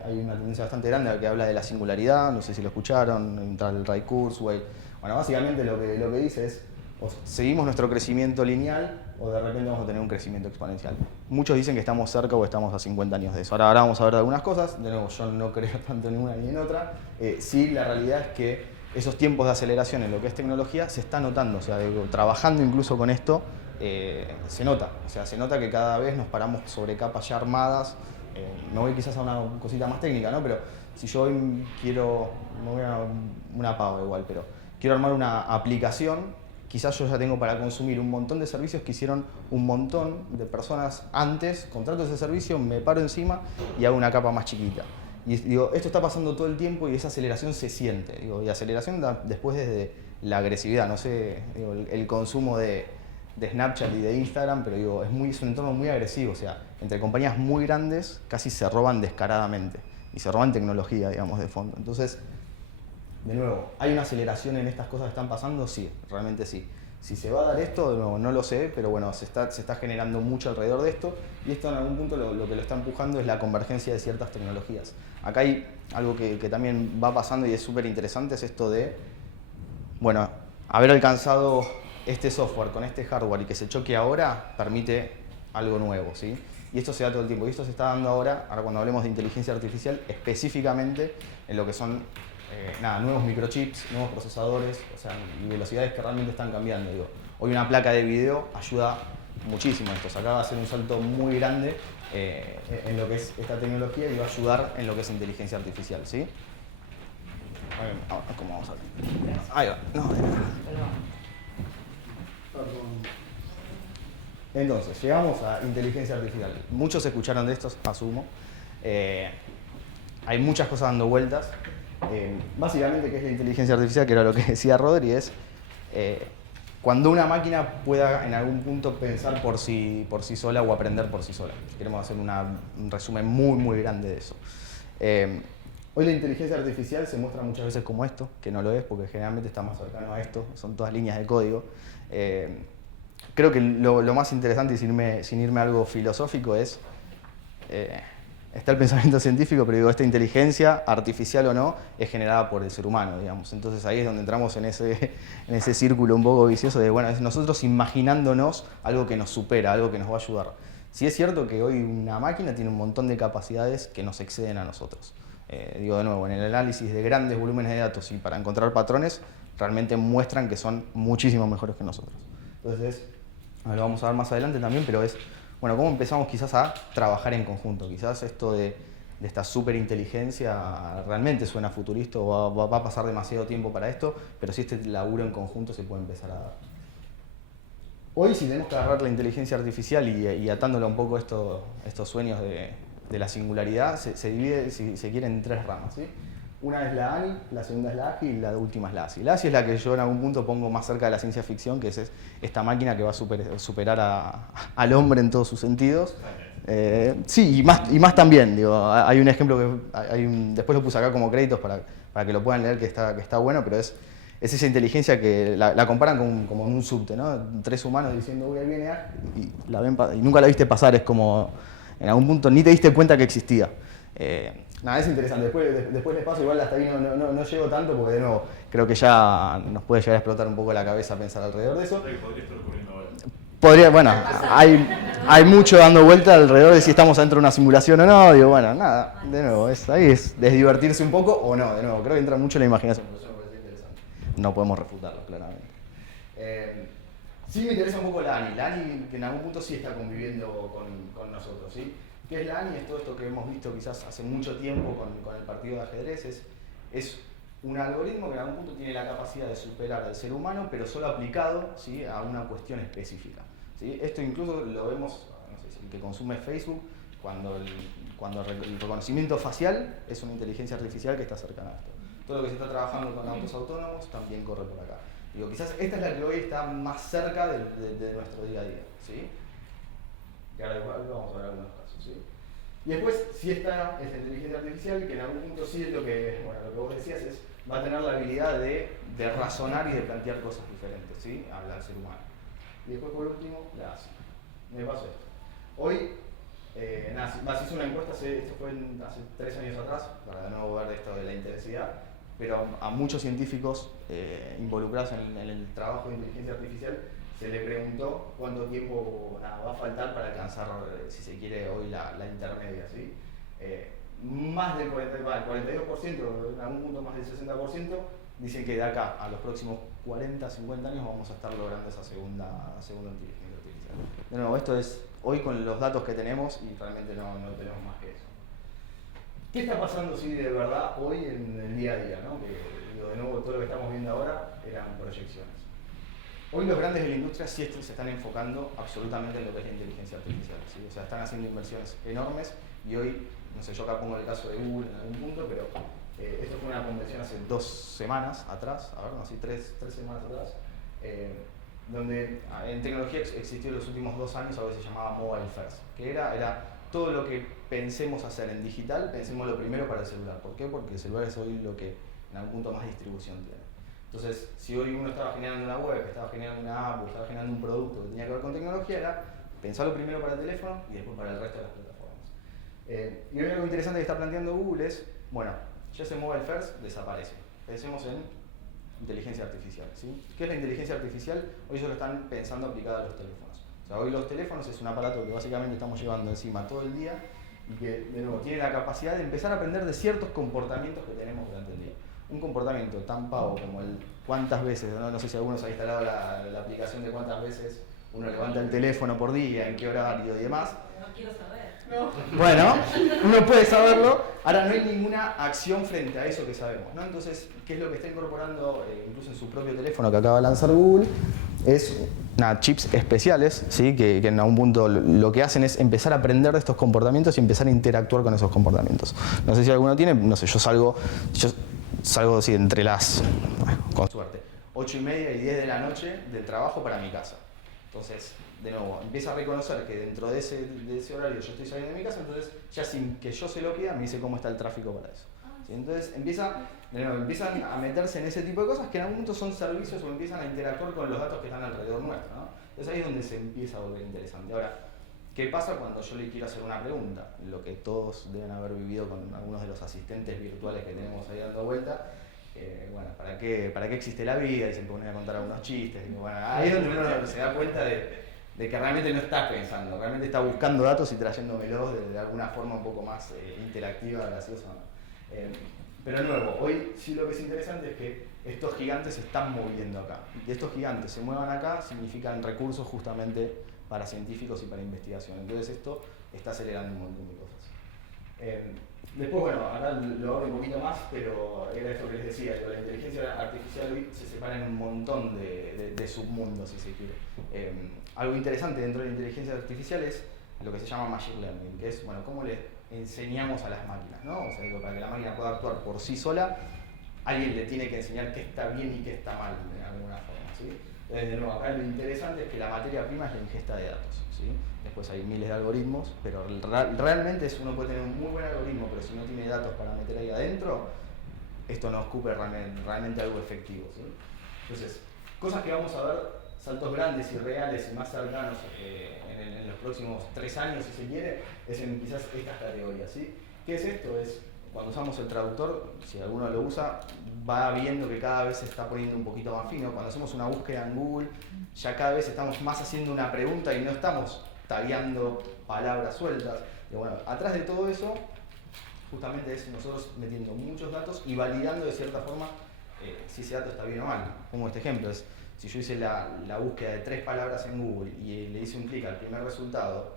hay una tendencia bastante grande que habla de la singularidad, no sé si lo escucharon, entra el Ray Kurzweil. Bueno, básicamente lo que dice es, o seguimos nuestro crecimiento lineal o de repente vamos a tener un crecimiento exponencial. Muchos dicen que estamos cerca o estamos a 50 años de eso. Ahora vamos a ver algunas cosas, de nuevo yo no creo tanto en una ni en otra. Sí, la realidad es que esos tiempos de aceleración en lo que es tecnología se está notando, o sea, trabajando incluso con esto se nota, o sea, se nota que cada vez nos paramos sobre capas ya armadas. Me voy quizás a una cosita más técnica, ¿no? Pero si yo hoy quiero, me voy a una pago igual, pero quiero armar una aplicación, quizás yo ya tengo para consumir un montón de servicios que hicieron un montón de personas antes, contrato ese servicio, me paro encima y hago una capa más chiquita. Y digo, esto está pasando todo el tiempo y esa aceleración se siente. Digo, y aceleración después desde la agresividad, no sé, digo, el consumo de Snapchat y de Instagram, pero digo, es un entorno muy agresivo, o sea, entre compañías muy grandes casi se roban descaradamente y se roban tecnología, digamos, de fondo. Entonces, de nuevo, ¿hay una aceleración en estas cosas que están pasando? Sí, realmente sí. Si se va a dar esto, de nuevo, no lo sé, pero bueno, se está generando mucho alrededor de esto y esto en algún punto lo que lo está empujando es la convergencia de ciertas tecnologías. Acá hay algo que también va pasando y es súper interesante, es esto de, bueno, haber alcanzado este software con este hardware y que se choque ahora permite algo nuevo, ¿sí? Y esto se da todo el tiempo y esto se está dando ahora cuando hablemos de inteligencia artificial, específicamente en lo que son nuevos microchips, nuevos procesadores, o sea, y velocidades que realmente están cambiando. Digo, hoy una placa de video ayuda muchísimo a esto. Se acaba de hacer un salto muy grande en lo que es esta tecnología y va a ayudar en lo que es inteligencia artificial, ¿sí? ¿Cómo vamos a ver? Ahí va. No, de nada. Entonces, llegamos a inteligencia artificial. Muchos escucharon de estos, asumo. Hay muchas cosas dando vueltas. Básicamente, ¿qué es la inteligencia artificial? Que era lo que decía Rodri, es cuando una máquina pueda en algún punto pensar por sí sola o aprender por sí sola. Queremos hacer un resumen muy grande de eso. Hoy la inteligencia artificial se muestra muchas veces como esto, que no lo es porque generalmente está más cercano a esto, son todas líneas de código. Creo que lo más interesante, y sin irme a algo filosófico, es está el pensamiento científico, pero digo, esta inteligencia, artificial o no, es generada por el ser humano, digamos. Entonces ahí es donde entramos en ese círculo un poco vicioso de, bueno, es nosotros imaginándonos algo que nos supera, algo que nos va a ayudar. Sí es cierto que hoy una máquina tiene un montón de capacidades que nos exceden a nosotros. Digo de nuevo, en el análisis de grandes volúmenes de datos y para encontrar patrones, realmente muestran que son muchísimo mejores que nosotros. Entonces, lo vamos a ver más adelante también, pero es, bueno, cómo empezamos quizás a trabajar en conjunto. Quizás esto de esta superinteligencia realmente suena futurista o va a pasar demasiado tiempo para esto, pero si este laburo en conjunto se puede empezar a dar. Hoy, si tenemos que agarrar la inteligencia artificial y atándola un poco estos sueños de la singularidad, se divide, si se quiere, en tres ramas, ¿sí? Una es la ANI, la segunda es la AGI y la última es la ASI. La ASI es la que yo en algún punto pongo más cerca de la ciencia ficción, que es esta máquina que va a superar al hombre en todos sus sentidos. Sí, y más también. Digo, hay un ejemplo que después lo puse acá como créditos para que lo puedan leer, que está bueno, pero es esa inteligencia que la comparan como en un subte, ¿no? Tres humanos diciendo, uy, ahí viene AGI, y nunca la viste pasar, es como, en algún punto ni te diste cuenta que existía. Nada, es interesante. Después les paso, igual hasta ahí no llego tanto porque de nuevo creo que ya nos puede llegar a explotar un poco la cabeza pensar alrededor de eso. Bueno, hay mucho dando vuelta alrededor de si estamos dentro de una simulación o no. Digo, bueno, nada, de nuevo, ahí es desdivertirse un poco o no, de nuevo, creo que entra mucho la imaginación. Pero eso me parece interesante. No podemos refutarlo, claramente. Sí me interesa un poco la ANI. La ANI que en algún punto sí está conviviendo con nosotros, ¿sí? ¿Qué es la ANI? Es todo esto que hemos visto quizás hace mucho tiempo con el partido de ajedrez. Es un algoritmo que en algún punto tiene la capacidad de superar al ser humano, pero solo aplicado, ¿sí?, a una cuestión específica, ¿sí? Esto incluso lo vemos, no sé, el que consume Facebook, cuando el reconocimiento facial es una inteligencia artificial que está cercana a esto. Todo lo que se está trabajando con autos autónomos también corre por acá. Digo, quizás esta es la que hoy está más cerca de nuestro día a día, ¿sí? Y ahora igual vamos a ver algunos casos, ¿sí? Y después, si esta inteligencia artificial, que en algún punto sí es lo que vos decías, va a tener la habilidad de razonar y de plantear cosas diferentes, ¿sí?, al ser humano. Y después, por último, la ASI. Me pasó esto. Hoy, se hizo una encuesta, esto fue hace 3 años atrás, para de nuevo ver esto de la intensidad, pero a muchos científicos involucrados en el trabajo de inteligencia artificial se le preguntó cuánto tiempo va a faltar para alcanzar, si se quiere, hoy la intermedia, ¿sí? Más del 42%, en algún punto más del 60%, dicen que de acá a los próximos 40, 50 años vamos a estar logrando esa segunda inteligencia artificial. De nuevo, esto es hoy con los datos que tenemos y realmente no tenemos más que eso. ¿Qué está pasando de verdad hoy en el día a día, ¿no? Que, de nuevo, todo lo que estamos viendo ahora eran proyecciones. Hoy los grandes de la industria sí se están enfocando absolutamente en lo que es la inteligencia artificial, ¿sí? O sea, están haciendo inversiones enormes y hoy, no sé, yo acá pongo el caso de Google en algún punto, pero esto fue una convención hace 2 semanas atrás, a ver, no sé, 3 semanas atrás, donde en tecnología existió en los últimos 2 años algo que se llamaba Mobile First, que era todo lo que pensemos hacer en digital, pensemos lo primero para el celular. ¿Por qué? Porque el celular es hoy lo que en algún punto más distribución tiene. Entonces, si hoy uno estaba generando una web, estaba generando una app, o estaba generando un producto que tenía que ver con tecnología, era pensarlo primero para el teléfono y después para el resto de las plataformas. Y algo interesante que está planteando Google es, bueno, ya ese mobile first desaparece. Pensemos en inteligencia artificial, ¿sí? ¿Qué es la inteligencia artificial? Hoy solo están pensando aplicada a los teléfonos. O sea, hoy los teléfonos es un aparato que básicamente estamos llevando encima todo el día y que, de nuevo, tiene la capacidad de empezar a aprender de ciertos comportamientos que tenemos durante el día. Un comportamiento tan pavo como el cuántas veces, no sé si alguno se ha instalado la aplicación de cuántas veces uno levanta el teléfono por día, en qué horario y demás. No quiero saber. No. Bueno, uno puede saberlo, ahora no hay ninguna acción frente a eso que sabemos, ¿no? Entonces, ¿qué es lo que está incorporando incluso en su propio teléfono que acaba de lanzar Google? Es chips especiales, ¿sí? que en algún punto lo que hacen es empezar a aprender de estos comportamientos y empezar a interactuar con esos comportamientos. No sé si alguno tiene, no sé, yo salgo así, entre las, bueno, con suerte, 8:30 y 10 de la noche del trabajo para mi casa. Entonces, de nuevo, empieza a reconocer que dentro de ese horario yo estoy saliendo de mi casa, entonces ya sin que yo se lo pida me dice cómo está el tráfico para eso. ¿Sí? Entonces empiezan a meterse en ese tipo de cosas que en algún momento son servicios o empiezan a interactuar con los datos que están alrededor nuestro, ¿no? Entonces ahí es donde se empieza a volver interesante. Ahora, ¿qué pasa cuando yo le quiero hacer una pregunta? Lo que todos deben haber vivido con algunos de los asistentes virtuales que tenemos ahí dando vuelta. Bueno, ¿para qué existe la vida? Y se ponen a contar algunos chistes. Y bueno, ahí es donde uno se da cuenta de que realmente no está pensando, realmente está buscando datos y trayéndomelos de alguna forma un poco más interactiva, graciosa, ¿no? Pero de nuevo, hoy sí lo que es interesante es que estos gigantes se están moviendo acá. Y que estos gigantes se muevan acá significan recursos justamente para científicos y para investigación. Entonces esto está acelerando un montón de cosas. Después, bueno, acá lo abro un poquito más, pero era esto que les decía, que la inteligencia artificial hoy se separa en un montón de submundos, si se quiere. Algo interesante dentro de la inteligencia artificial es lo que se llama machine learning, que es, bueno, cómo le enseñamos a las máquinas, ¿no? O sea, digo, para que la máquina pueda actuar por sí sola, alguien le tiene que enseñar qué está bien y qué está mal, de alguna forma, ¿sí? Entonces, de nuevo, acá lo interesante es que la materia prima es la ingesta de datos, ¿sí? Después hay miles de algoritmos, pero realmente uno puede tener un muy buen algoritmo, pero si no tiene datos para meter ahí adentro, esto no ocupa realmente algo efectivo, ¿sí? Entonces, cosas que vamos a ver, saltos grandes y reales y más cercanos en los próximos 3 años, si se quiere, es en quizás estas categorías, ¿sí? ¿Qué es esto? Es cuando usamos el traductor, si alguno lo usa, va viendo que cada vez se está poniendo un poquito más fino. Cuando hacemos una búsqueda en Google, ya cada vez estamos más haciendo una pregunta y no estamos tagueando palabras sueltas. Y bueno, atrás de todo eso, justamente es nosotros metiendo muchos datos y validando de cierta forma si ese dato está bien o mal. Como este ejemplo es, si yo hice la búsqueda de 3 palabras en Google y le hice un clic al primer resultado,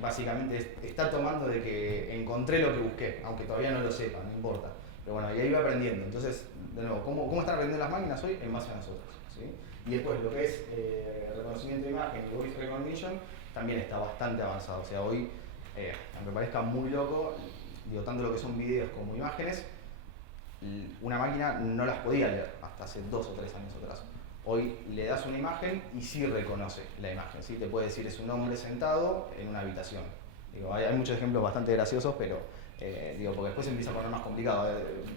básicamente está tomando de que encontré lo que busqué, aunque todavía no lo sepa, no importa. Pero bueno, y ahí va aprendiendo. Entonces, de nuevo, ¿cómo están aprendiendo las máquinas hoy? En base a nosotros, ¿sí? Y después lo que es reconocimiento de imagen y voice recognition también está bastante avanzado. O sea, hoy, aunque parezca muy loco, digo, tanto lo que son videos como imágenes, una máquina no las podía leer hasta hace 2 o 3 años atrás. Hoy le das una imagen y sí reconoce la imagen, ¿sí? Te puede decir es un hombre sentado en una habitación. Digo, hay muchos ejemplos bastante graciosos, pero porque después se empieza a poner más complicado.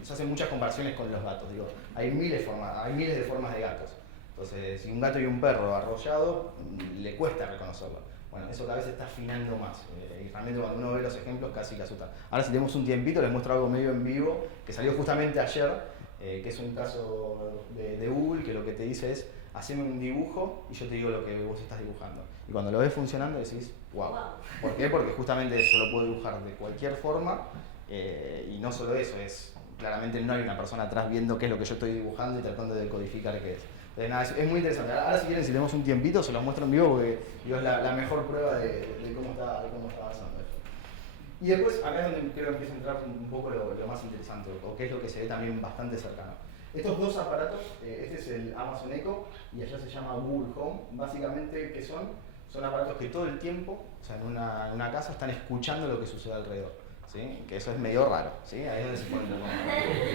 Se hacen muchas comparaciones con los gatos. Digo, hay miles de formas de gatos. Entonces, si un gato y un perro arrollado, le cuesta reconocerlo. Bueno, eso cada vez se está afinando más. Y realmente cuando uno ve los ejemplos casi que asusta. Ahora si tenemos un tiempito, les muestro algo medio en vivo, que salió justamente ayer, que es un caso de Google, que lo que te dice es, haceme un dibujo y yo te digo lo que vos estás dibujando. Y cuando lo ves funcionando decís, wow. ¿Por qué? Porque justamente yo lo puedo dibujar de cualquier forma, y no solo eso, claramente no hay una persona atrás viendo qué es lo que yo estoy dibujando y tratando de decodificar qué es. Entonces, nada, es muy interesante. Ahora si quieren, si tenemos un tiempito, se los muestro en vivo porque es la mejor prueba de cómo está avanzando esto. Y después, acá es donde creo que empieza a entrar un poco lo más interesante, o qué es lo que se ve también bastante cercano. Estos dos aparatos, este es el Amazon Echo y allá se llama Google Home, básicamente, ¿qué son? Son aparatos que todo el tiempo, o sea, en una casa, están escuchando lo que sucede alrededor, ¿sí? Que eso es medio raro, ¿sí? Ahí es donde se pone un poco más.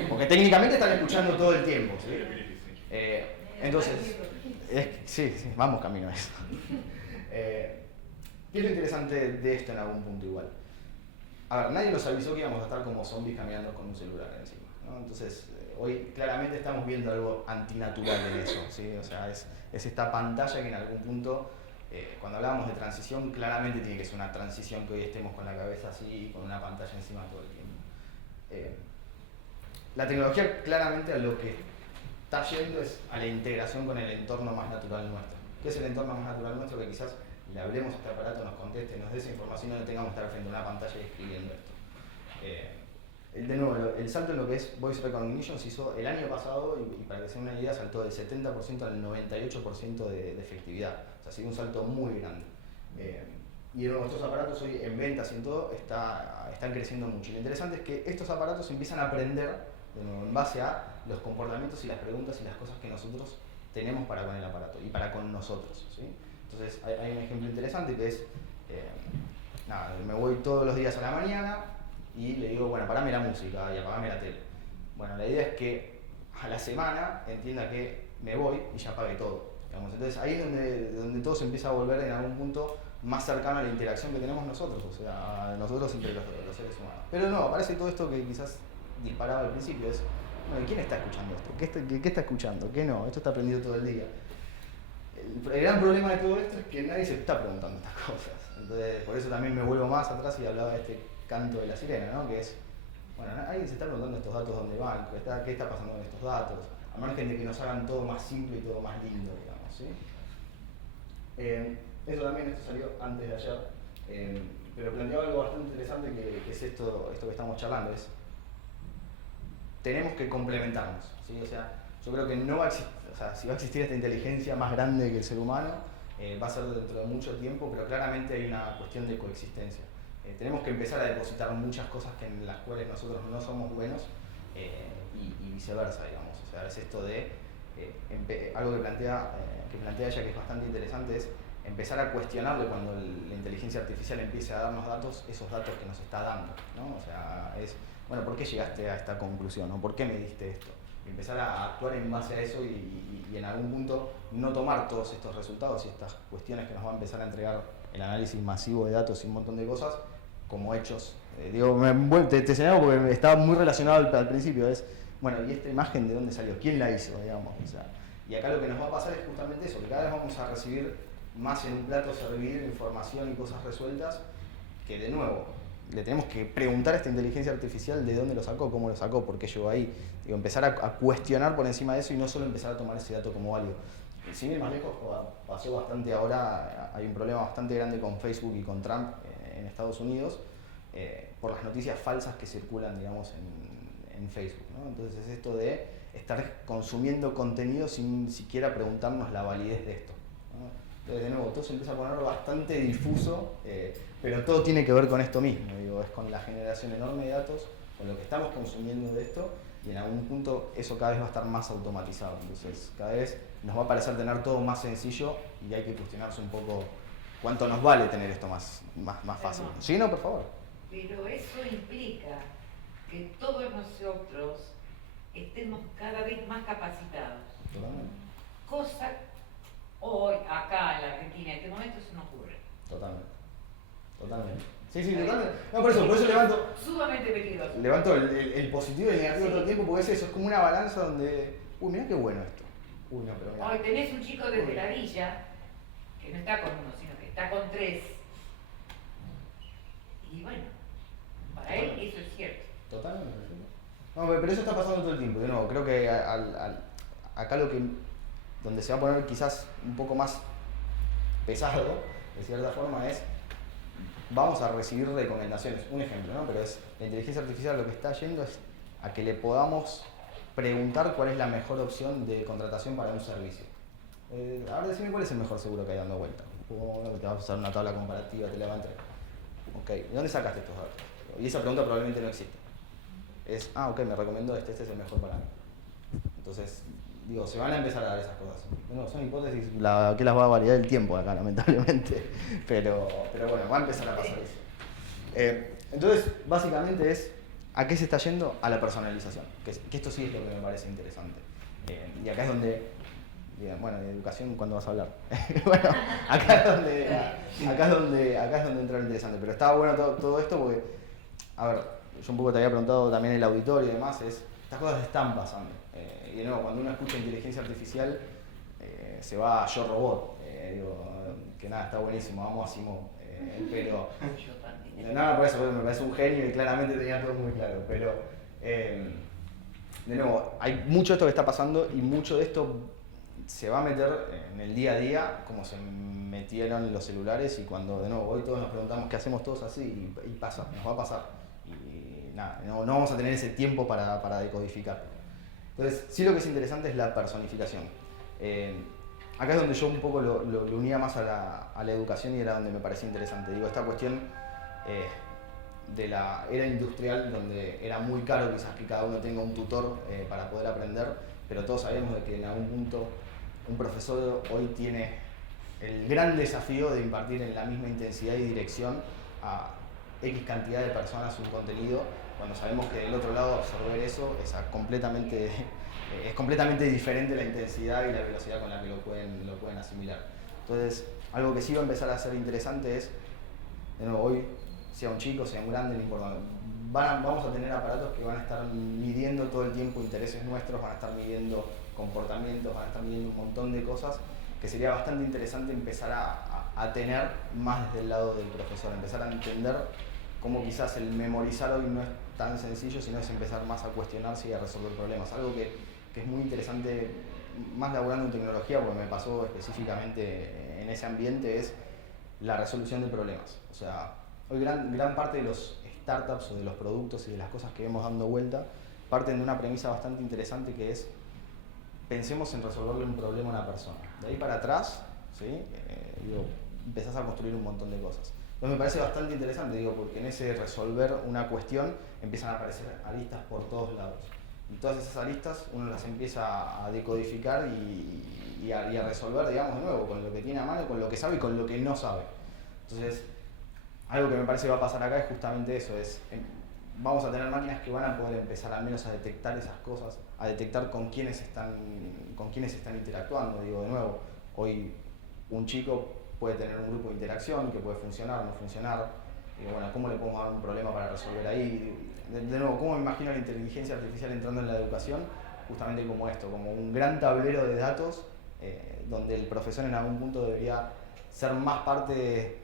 Porque técnicamente están escuchando todo el tiempo, ¿sí? Entonces, sí, vamos camino a eso. ¿Qué es lo interesante de esto en algún punto igual? A ver, nadie nos avisó que íbamos a estar como zombies caminando con un celular encima, ¿no? Entonces, Hoy claramente estamos viendo algo antinatural en eso, ¿sí? O sea, es esta pantalla que en algún punto, cuando hablábamos de transición, claramente tiene que ser una transición que hoy estemos con la cabeza así, con una pantalla encima todo el tiempo. La tecnología claramente a lo que está yendo es a la integración con el entorno más natural nuestro. ¿Qué es el entorno más natural nuestro? Que quizás le hablemos a este aparato, nos conteste, nos dé esa información y no tengamos que estar frente a una pantalla y escribiendo esto. De nuevo, el salto en lo que es Voice Recognition se hizo el año pasado y para que se den una idea saltó del 70% al 98% de efectividad. O sea, ha sido un salto muy grande. Y de nuevo, estos aparatos hoy en ventas y en todo están creciendo mucho. Y lo interesante es que estos aparatos empiezan a aprender de nuevo, en base a los comportamientos y las preguntas y las cosas que nosotros tenemos para con el aparato y para con nosotros, ¿sí? Entonces hay un ejemplo interesante que es, me voy todos los días a la mañana y le digo, bueno, apagame la música y apagame la tele. Bueno, la idea es que a la semana entienda que me voy y ya apague todo, digamos. Entonces ahí es donde todo se empieza a volver en algún punto más cercano a la interacción que tenemos nosotros, o sea, nosotros entre los seres humanos. Pero no, aparece todo esto que quizás disparaba al principio, es, bueno, ¿quién está escuchando esto? ¿Qué está escuchando? ¿Qué no? Esto está prendido todo el día. El gran problema de todo esto es que nadie se está preguntando estas cosas. Entonces, por eso también me vuelvo más atrás y hablaba de este canto de la sirena, ¿no? Que es, bueno, alguien se está preguntando estos datos dónde van, qué está pasando con estos datos, a margen de que nos hagan todo más simple y todo más lindo, digamos, ¿sí? Esto salió antes de ayer, pero planteaba algo bastante interesante que es esto que estamos charlando, es tenemos que complementarnos, ¿sí? O sea, yo creo que no va a existir, o sea, si va a existir esta inteligencia más grande que el ser humano, va a ser dentro de mucho tiempo, pero claramente hay una cuestión de coexistencia. Tenemos que empezar a depositar muchas cosas en las cuales nosotros no somos buenos y viceversa, digamos. O sea, es esto de algo que plantea ella que es bastante interesante, es empezar a cuestionarle cuando la inteligencia artificial empiece a darnos datos, esos datos que nos está dando, ¿no? O sea, es, bueno, ¿por qué llegaste a esta conclusión? ¿O por qué me diste esto? Y empezar a actuar en base a eso y en algún punto no tomar todos estos resultados y estas cuestiones que nos va a empezar a entregar el análisis masivo de datos y un montón de cosas como hechos. Te señalo porque estaba muy relacionado al principio, es, bueno, ¿y esta imagen de dónde salió? ¿Quién la hizo? Digamos, o sea, y acá lo que nos va a pasar es justamente eso, que cada vez vamos a recibir más en un plato servir información y cosas resueltas que de nuevo le tenemos que preguntar a esta inteligencia artificial de dónde lo sacó, cómo lo sacó, por qué llegó ahí. Digo, empezar a cuestionar por encima de eso y no solo empezar a tomar ese dato como válido. Sin ir más lejos, pasó bastante ahora, hay un problema bastante grande con Facebook y con Trump en Estados Unidos por las noticias falsas que circulan, digamos, en Facebook, ¿no? Entonces es esto de estar consumiendo contenido sin siquiera preguntarnos la validez de esto, ¿no? Entonces, de nuevo, todo se empieza a poner bastante difuso, pero todo tiene que ver con esto mismo, digo, es con la generación enorme de datos, con lo que estamos consumiendo de esto, y en algún punto eso cada vez va a estar más automatizado. Entonces, cada vez nos va a parecer tener todo más sencillo y hay que cuestionarse un poco cuánto nos vale tener esto más fácil. ¿Sí, no, por favor? Pero eso implica que todos nosotros estemos cada vez más capacitados. Totalmente. Cosa hoy, acá en la Argentina, en este momento se nos ocurre. Totalmente. Sí, totalmente. No, por eso levanto. Sumamente peligroso. Levanto el positivo y el negativo todo el tiempo porque es eso, es como una balanza donde. Uy, mirá qué bueno esto. Uy, no, pero mirá. Hoy tenés un chico desde la villa que no está con uno, sino que está con 3. Y bueno, para él eso es cierto. Totalmente. No, pero eso está pasando todo el tiempo. De nuevo, creo que acá donde se va a poner quizás un poco más pesado, de cierta forma, es vamos a recibir recomendaciones. Un ejemplo, ¿no? Pero es la inteligencia artificial lo que está yendo es a que le podamos preguntar cuál es la mejor opción de contratación para un servicio. Ahora decime cuál es el mejor seguro que hay dando vuelta. Te vas a usar una tabla comparativa, te la va a entregar. Ok, ¿de dónde sacaste estos datos? Y esa pregunta probablemente no existe. Es, ok, me recomendó este es el mejor para mí. Entonces, digo, se van a empezar a dar esas cosas. Bueno, son hipótesis que las va a validar el tiempo acá, lamentablemente. Pero bueno, va a empezar a pasar eso. Entonces, básicamente es, ¿a qué se está yendo? A la personalización. Que esto sí es lo que me parece interesante. Y acá es donde, bueno, de educación, ¿cuándo vas a hablar? Bueno, acá es donde entra lo interesante. Pero estaba bueno todo esto porque, a ver, yo un poco te había preguntado también el auditorio y demás, es estas cosas están pasando. Y de nuevo, cuando uno escucha inteligencia artificial, se va a Yo Robot. Digo, que nada, está buenísimo, vamos a Simón. Pero Yo también. nada, por eso me parece un genio y claramente tenía todo muy claro. Pero de nuevo, hay mucho de esto que está pasando y mucho de esto se va a meter en el día a día, como se metieron los celulares, y cuando de nuevo hoy todos nos preguntamos qué hacemos todos así, y pasa, nos va a pasar. Y nada, no vamos a tener ese tiempo para decodificar. Entonces, sí, lo que es interesante es la personificación. Acá es donde yo un poco lo unía más a la educación y era donde me parecía interesante. Digo, esta cuestión de la era industrial, donde era muy caro quizás que cada uno tenga un tutor para poder aprender, pero todos sabemos de que en algún punto un profesor hoy tiene el gran desafío de impartir en la misma intensidad y dirección a X cantidad de personas un contenido, cuando sabemos que del otro lado absorber eso es completamente diferente la intensidad y la velocidad con la que lo pueden asimilar. Entonces, algo que sí va a empezar a ser interesante es, de nuevo, hoy, sea un chico, sea un grande, no importa, vamos a tener aparatos que van a estar midiendo todo el tiempo intereses nuestros, van a estar midiendo comportamientos, van a estar midiendo un montón de cosas que sería bastante interesante empezar a tener más desde el lado del profesor, empezar a entender cómo quizás el memorizar hoy no es tan sencillo, sino es empezar más a cuestionarse y a resolver problemas. Algo que es muy interesante, más laburando en tecnología, porque me pasó específicamente en ese ambiente, es la resolución de problemas. O sea, hoy gran parte de los startups o de los productos y de las cosas que vemos dando vuelta parten de una premisa bastante interesante, que es: pensemos en resolverle un problema a una persona. De ahí para atrás, ¿sí? Empezás a construir un montón de cosas. Entonces me parece bastante interesante, porque en ese resolver una cuestión empiezan a aparecer aristas por todos lados. Y todas esas aristas uno las empieza a decodificar y a resolver, digamos, de nuevo, con lo que tiene a mano, con lo que sabe y con lo que no sabe. Entonces, algo que me parece que va a pasar acá es justamente eso, vamos a tener máquinas que van a poder empezar al menos a detectar esas cosas, a detectar con quiénes están interactuando. Digo, de nuevo, hoy un chico puede tener un grupo de interacción que puede funcionar o no funcionar. Digo, bueno, ¿cómo le podemos dar un problema para resolver ahí? De nuevo, ¿cómo me imagino la inteligencia artificial entrando en la educación? Justamente como esto, como un gran tablero de datos donde el profesor en algún punto debería ser más parte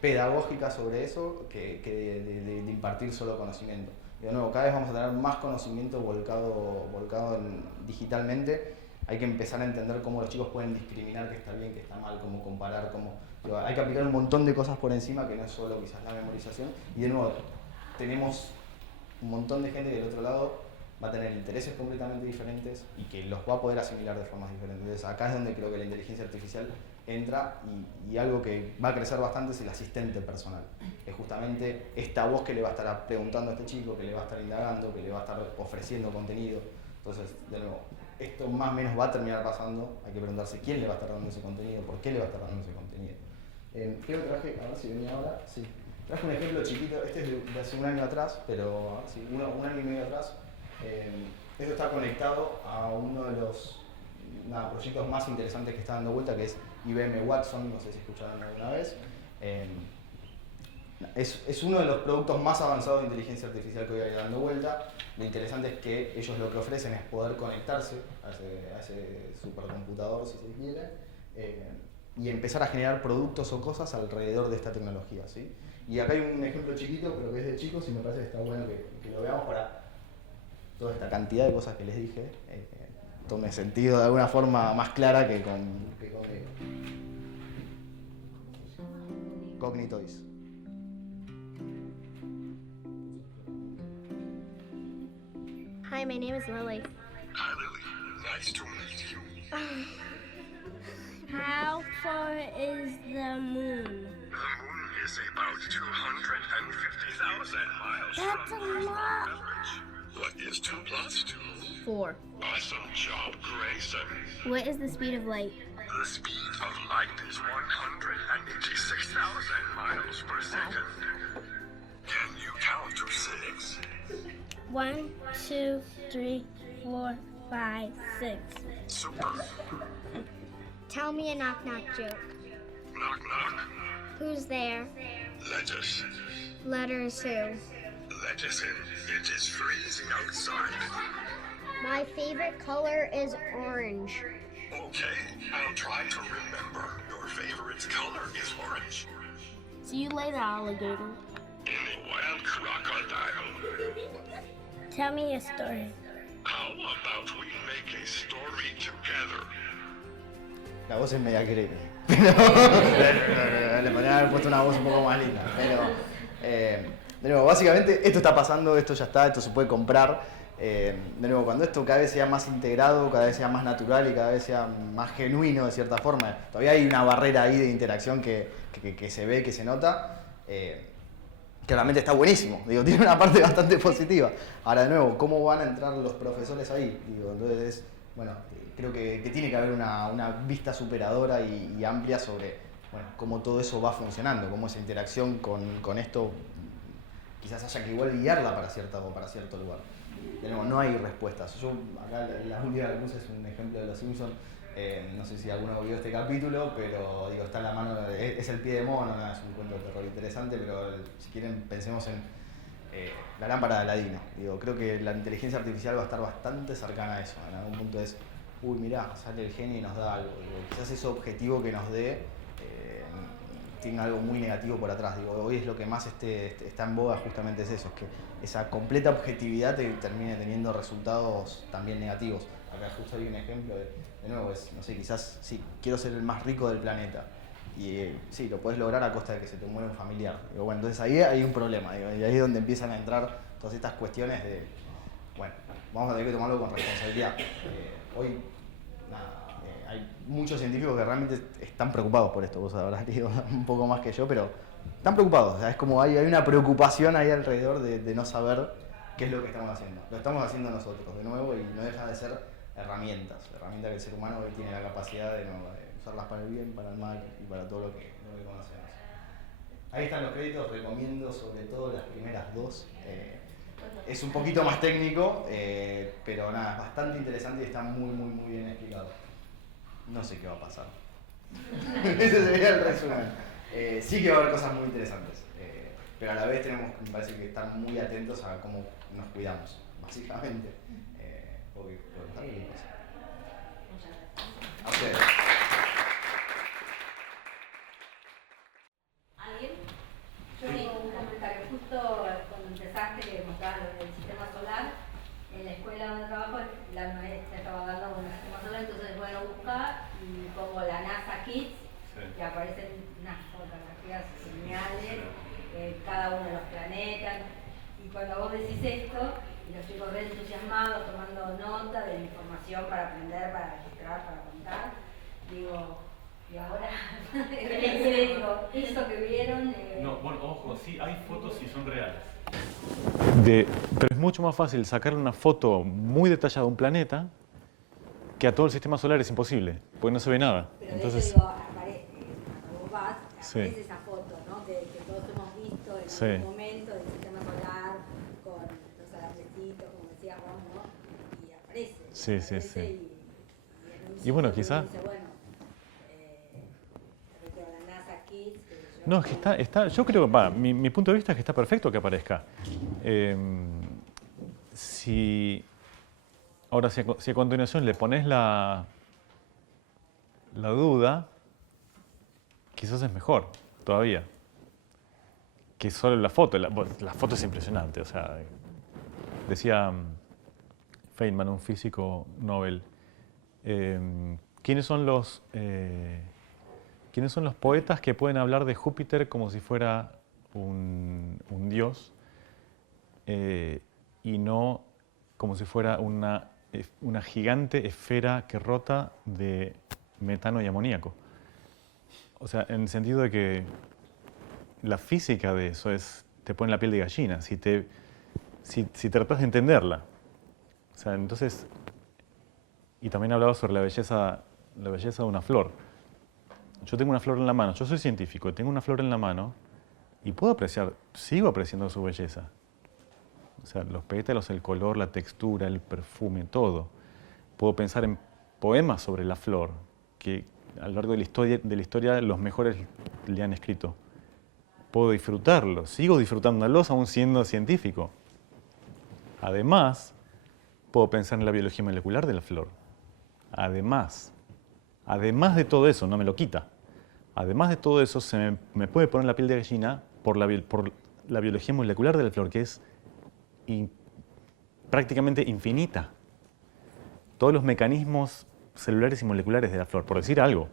pedagógica sobre eso que de impartir solo conocimiento. Y de nuevo, cada vez vamos a tener más conocimiento volcado digitalmente. Hay que empezar a entender cómo los chicos pueden discriminar qué está bien, qué está mal, cómo comparar, hay que aplicar un montón de cosas por encima, que no es solo quizás la memorización. Y de nuevo, tenemos un montón de gente que del otro lado va a tener intereses completamente diferentes y que los va a poder asimilar de formas diferentes. Entonces acá es donde creo que la inteligencia artificial entra, y algo que va a crecer bastante es el asistente personal. Es justamente esta voz que le va a estar preguntando a este chico, que le va a estar indagando, que le va a estar ofreciendo contenido. Entonces, de nuevo, esto más o menos va a terminar pasando. Hay que preguntarse quién le va a estar dando ese contenido, por qué le va a estar dando ese contenido. Creo que traje, a ver si venía ahora, sí. Traje un ejemplo chiquito, este es de hace un año atrás, pero sí, un año y medio atrás. Esto está conectado a uno de los proyectos más interesantes que está dando vuelta, que es IBM Watson, no sé si escucharon alguna vez. Es uno de los productos más avanzados de inteligencia artificial que hoy hay dando vuelta. Lo interesante es que ellos lo que ofrecen es poder conectarse a ese supercomputador, si se quiere, y empezar a generar productos o cosas alrededor de esta tecnología, ¿sí? Y acá hay un ejemplo chiquito, pero que es de chicos, y me parece que está bueno que lo veamos para toda esta cantidad de cosas que les dije tome sentido de alguna forma más clara que con Cognitoys. Hi, my name is Lily. Hi, Lily. Nice to meet you. How far is the moon? The moon is about 250,000 miles That's from a Earth lot. on average. What is 2 plus 2? 4. Awesome job, Grayson. What is the speed of light? The speed of light is 186,000 miles per second. Can you count to 6? 1, 2, 3, 4, 5, 6. Super. Tell me a knock-knock joke. Knock, knock. Who's there? Lettuce. Letters who? Lettuce in. It is freezing outside. My favorite color is orange. Okay, I'll try to remember. Your favorite color is orange. See you later, alligator. In a wild crocodile. Tell me a story. How about we make a story together? La voz es media creepy. Pero le podrían haber puesto una voz un poco más linda. Pero, de nuevo, básicamente esto está pasando, esto ya está, esto se puede comprar. De nuevo, cuando esto cada vez sea más integrado, cada vez sea más natural y cada vez sea más genuino de cierta forma, todavía hay una barrera ahí de interacción que se ve, que se nota, que realmente está buenísimo. Digo, tiene una parte bastante positiva. Ahora, de nuevo, ¿cómo van a entrar los profesores ahí? Digo, entonces, bueno, creo que tiene que haber una vista superadora y amplia sobre, bueno, cómo todo eso va funcionando, cómo esa interacción con esto quizás haya que igual guiarla para cierto lugar. De nuevo, no hay respuestas. Yo acá la única que puse es un ejemplo de Los Simpsons. No sé si alguno vio este capítulo, pero digo, está en la mano, es el pie de mono, ¿no? Es un cuento de terror interesante, pero si quieren pensemos en la lámpara de Aladino. Digo, creo que la inteligencia artificial va a estar bastante cercana a eso. En algún punto es, uy, mirá, sale el genio y nos da algo. Digo, quizás ese objetivo que nos dé tiene algo muy negativo por atrás. Digo, hoy es lo que más está en boga, justamente es eso, es que esa completa objetividad te termine teniendo resultados también negativos. Acá justo hay un ejemplo de nuevo, es, no sé, quizás sí, quiero ser el más rico del planeta. Y sí, lo puedes lograr a costa de que se te muera un familiar. Digo, bueno, entonces ahí hay un problema, digo, y ahí es donde empiezan a entrar todas estas cuestiones de, bueno, vamos a tener que tomarlo con responsabilidad. Hoy, nada, hay muchos científicos que realmente están preocupados por esto, vos sabrás, digo, un poco más que yo, pero están preocupados. O sea, es como hay una preocupación ahí alrededor de no saber qué es lo que estamos haciendo. Lo estamos haciendo nosotros, de nuevo, y no deja de ser herramientas que el ser humano hoy tiene la capacidad de usarlas para el bien, para el mal y para todo lo que conocemos. Ahí están los créditos, recomiendo sobre todo las primeras dos. Es un poquito más técnico, pero nada, es bastante interesante y está muy bien explicado. No sé qué va a pasar. Ese sería el resumen. Sí que va a haber cosas muy interesantes, pero a la vez tenemos, me parece, que estar muy atentos a cómo nos cuidamos, básicamente. Porque puede pasar cualquier cosa. Muchas gracias. A ustedes. ¿Alguien? Yo tengo un comentario. Justo cuando empezaste, que mostrabas lo del sistema solar, en la escuela donde trabajo, la maestra estaba dando un sistema solar, entonces voy a buscar y pongo la NASA Kids, y aparecen unas fotografías geniales, cada uno de los planetas. Y cuando vos decís esto, y los chicos re entusiasmados, tomando nota de la información para aprender, para registrar, para contar, digo, y ahora, en serio, eso que vieron... No, bueno, ojo, sí, hay fotos y son reales. Pero es mucho más fácil sacarle una foto muy detallada de un planeta que a todo el sistema solar es imposible, porque no se ve nada. Pero entonces, de hecho digo, aparece, cuando vos vas, sí, aparece esa foto, ¿no? Que todos hemos visto en sí, algún momento del sistema solar, con los alambrecititos, como decía Ron, ¿no? Y aparece. Sí, aparece sí. Y Y bueno, uno quizá... dice, bueno, la NASA Kids, qué sé yo. No, es que está, yo creo, mi punto de vista es que está perfecto que aparezca. Ahora, si a continuación le pones la duda, quizás es mejor todavía que solo la foto. La foto es impresionante, o sea, decía Feynman, un físico Nobel, ¿quiénes son los poetas que pueden hablar de Júpiter como si fuera un dios y no como si fuera una gigante esfera que rota de metano y amoníaco? O sea, en el sentido de que la física de eso te pone la piel de gallina, si tratas de entenderla. O sea, entonces, y también hablaba sobre la belleza de una flor. Yo tengo una flor en la mano, yo soy científico, tengo una flor en la mano y sigo apreciando su belleza. O sea, los pétalos, el color, la textura, el perfume, todo. Puedo pensar en poemas sobre la flor, que a lo largo de la historia los mejores le han escrito. Puedo disfrutarlos, sigo disfrutándolos aún siendo científico. Además, puedo pensar en la biología molecular de la flor. Además de todo eso, no me lo quita. Además de todo eso, me puede poner la piel de gallina por la biología molecular de la flor, que es prácticamente infinita. Todos los mecanismos celulares y moleculares de la flor, por decir algo.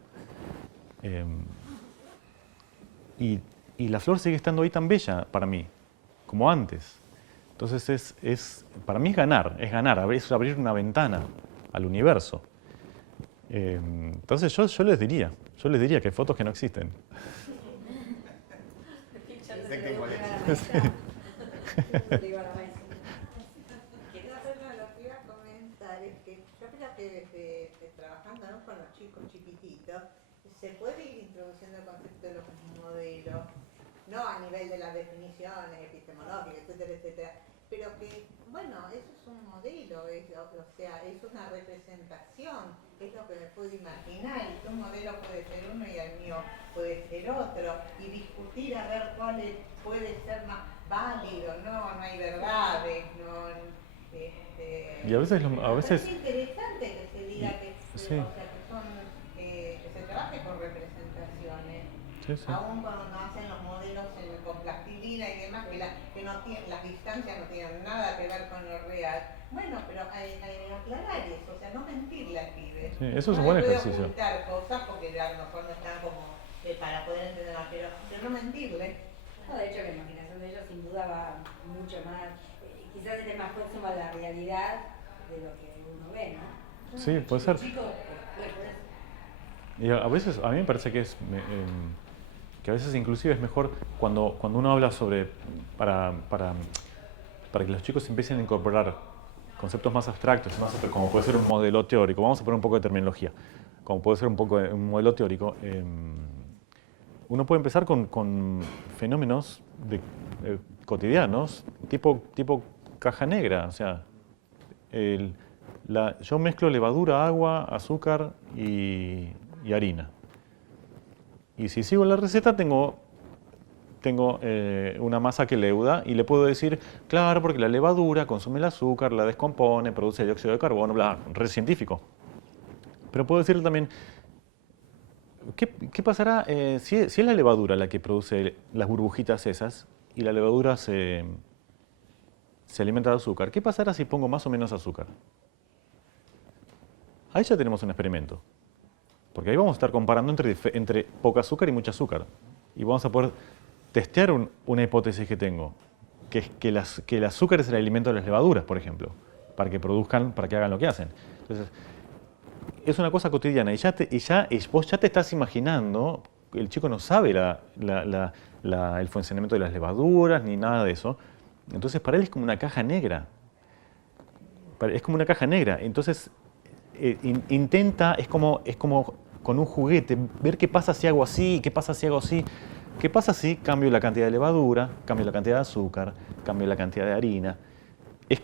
Y la flor sigue estando ahí tan bella para mí, como antes. Entonces para mí es ganar, es abrir una ventana al universo. Entonces yo les diría que hay fotos que no existen. Quería hacer lo que iba a comentar, es que yo creo que trabajando, ¿no?, con los chicos chiquititos, se puede ir introduciendo el concepto de los modelos, no a nivel de las definiciones epistemológicas, etcétera, etcétera, pero que, bueno, eso es un modelo, o sea, es una representación, es lo que me puedo imaginar, y tu modelo puede ser uno y el mío puede ser otro, y discutir a ver cuál puede ser más válido, no hay verdades, Y a veces es interesante que se diga que, sí. o sea, que se trabaje con representaciones. Sí, sí. Aún cuando hacen los modelos con plastilina y demás, que no tienen, las distancias no tienen nada que ver con lo real. Bueno, pero hay que aclarar eso, o sea, no mentirle al pibe. Sí, eso es un no buen le puede ejercicio. ocultar cosas porque a lo mejor no están como para poder entender más, pero no mentirle. No, de hecho, la imaginación de ellos sin duda va mucho más, quizás esté más próximo a la realidad de lo que uno ve, ¿no? Sí, puede ser. Chicos, Y a veces, a mí me parece que que a veces inclusive es mejor cuando uno habla sobre, para que los chicos empiecen a incorporar conceptos más abstractos, como puede ser un modelo teórico, vamos a poner un poco de terminología, como puede ser un modelo teórico, uno puede empezar con fenómenos cotidianos, tipo caja negra, o sea, yo mezclo levadura, agua, azúcar y harina. Y si sigo la receta tengo una masa que leuda y le puedo decir, claro, porque la levadura consume el azúcar, la descompone, produce dióxido de carbono, bla, re científico. Pero puedo decirle también, ¿qué pasará si es la levadura la que produce las burbujitas esas y la levadura se alimenta de azúcar? ¿Qué pasará si pongo más o menos azúcar? Ahí ya tenemos un experimento. Porque ahí vamos a estar comparando entre poco azúcar y mucho azúcar. Y vamos a poder testear una hipótesis que tengo, que es que el azúcar es el alimento de las levaduras, por ejemplo, para que hagan lo que hacen. Entonces, es una cosa cotidiana y vos ya te estás imaginando, el chico no sabe el funcionamiento de las levaduras ni nada de eso. Entonces, para él es como una caja negra. Es como una caja negra. Entonces, intenta, es como con un juguete, ver qué pasa si hago así, qué pasa si hago así, qué pasa si cambio la cantidad de levadura, cambio la cantidad de azúcar, cambio la cantidad de harina. Y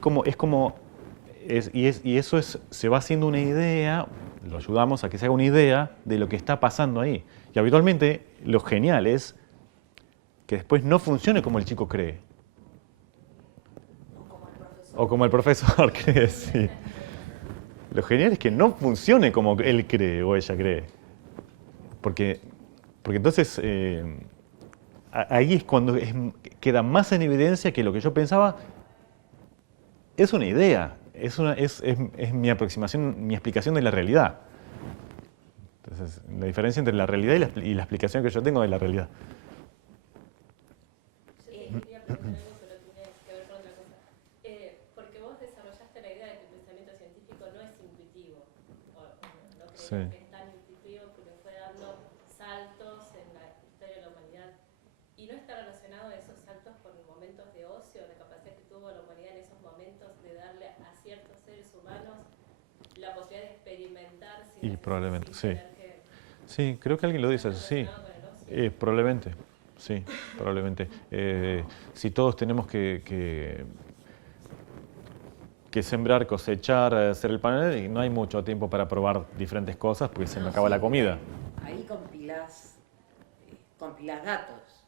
eso se va haciendo una idea, lo ayudamos a que se haga una idea de lo que está pasando ahí. Y habitualmente lo genial es que después no funcione como el chico cree. O como el profesor cree, sí. Lo genial es que no funcione como él cree o ella cree. Porque entonces ahí es cuando queda más en evidencia que lo que yo pensaba es una idea, es mi aproximación, mi explicación de la realidad. Entonces, la diferencia entre la realidad y la explicación que yo tengo de la realidad. Quería preguntar algo, pero tiene que ver con otra cosa. Porque vos desarrollaste la idea de que el pensamiento científico no es intuitivo. No creo Sí. que es tan intuitivo porque fue dando saltos en la historia de la humanidad. ¿Y no está relacionado esos saltos con momentos de ocio, la capacidad que tuvo la humanidad en esos momentos de darle a ciertos seres humanos la posibilidad de experimentar sin Probablemente, sí. tener que... Sí, creo que alguien lo dice, sí. Probablemente, sí, probablemente. Si todos tenemos que sembrar, cosechar, hacer el panel, y no hay mucho tiempo para probar diferentes cosas porque se me acaba la comida. Ahí compilás datos.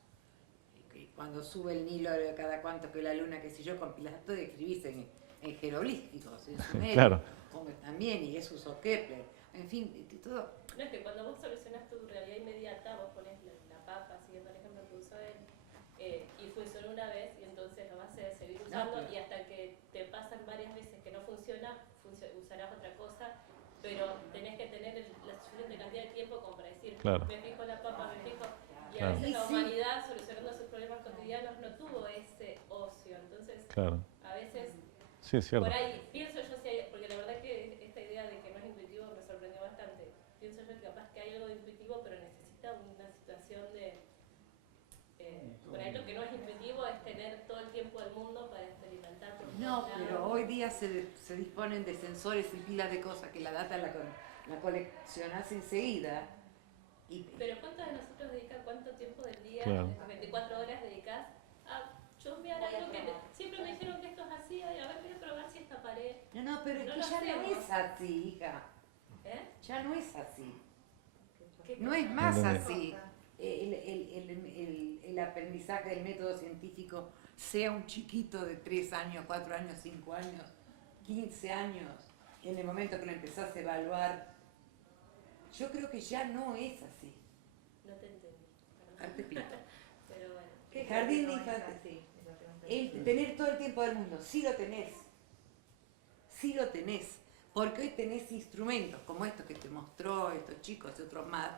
Cuando sube el Nilo, cada cuanto que la luna, qué sé yo, compilás datos y escribís en jeroglíficos, en sumerio, claro. como también, y eso usó Kepler, en fin, todo. No, es que cuando vos solucionás tu realidad inmediata, vos pones la papa, siguiendo el ejemplo que usó él, y funcionó una vez, y entonces lo vas a seguir usando, pero- y hasta que te pasan varias veces que no funciona, usarás otra cosa, pero tenés que tener la suficiente cantidad de tiempo como para decir, Claro. me fijo la papa, me fijo, y a Claro. veces la Sí. humanidad, solucionando sus problemas cotidianos, no tuvo ese ocio, entonces Claro. a veces, Sí, es cierto. por ahí, pienso yo, porque la verdad que esta idea de que no es intuitivo me sorprendió bastante, pienso yo que capaz que hay algo de intuitivo, pero necesita una situación de, por ahí lo que no es intuitivo es tener todo el tiempo del mundo para experimentar. por No, todos pero lados. hoy día se disponen de sensores y pilas de cosas que la data la coleccionás enseguida. Y, Pero ¿cuántos de nosotros dedican cuánto tiempo del día, Claro. de 24 horas dedicás a chusmear algo que siempre me dijeron que esto es así, ay, a ver, voy a probar si esta pared, no, pero es No que lo ya no hacemos. es así, hija. ¿eh? Ya no es así. ¿Qué No es más Entendí. así. El aprendizaje del método científico, sea un chiquito de 3 años, 4 años, 5 años, 15 años, en el momento que lo empezás a evaluar, yo creo que ya no es así. No te entendí. Arte pinto. Pero bueno. ¿Qué Jardín de no es infantes. así? Es lo que no El entiendo. tener todo el tiempo del mundo, sí lo tenés. Sí lo tenés. Porque hoy tenés instrumentos como estos que te mostró, estos chicos y otros más,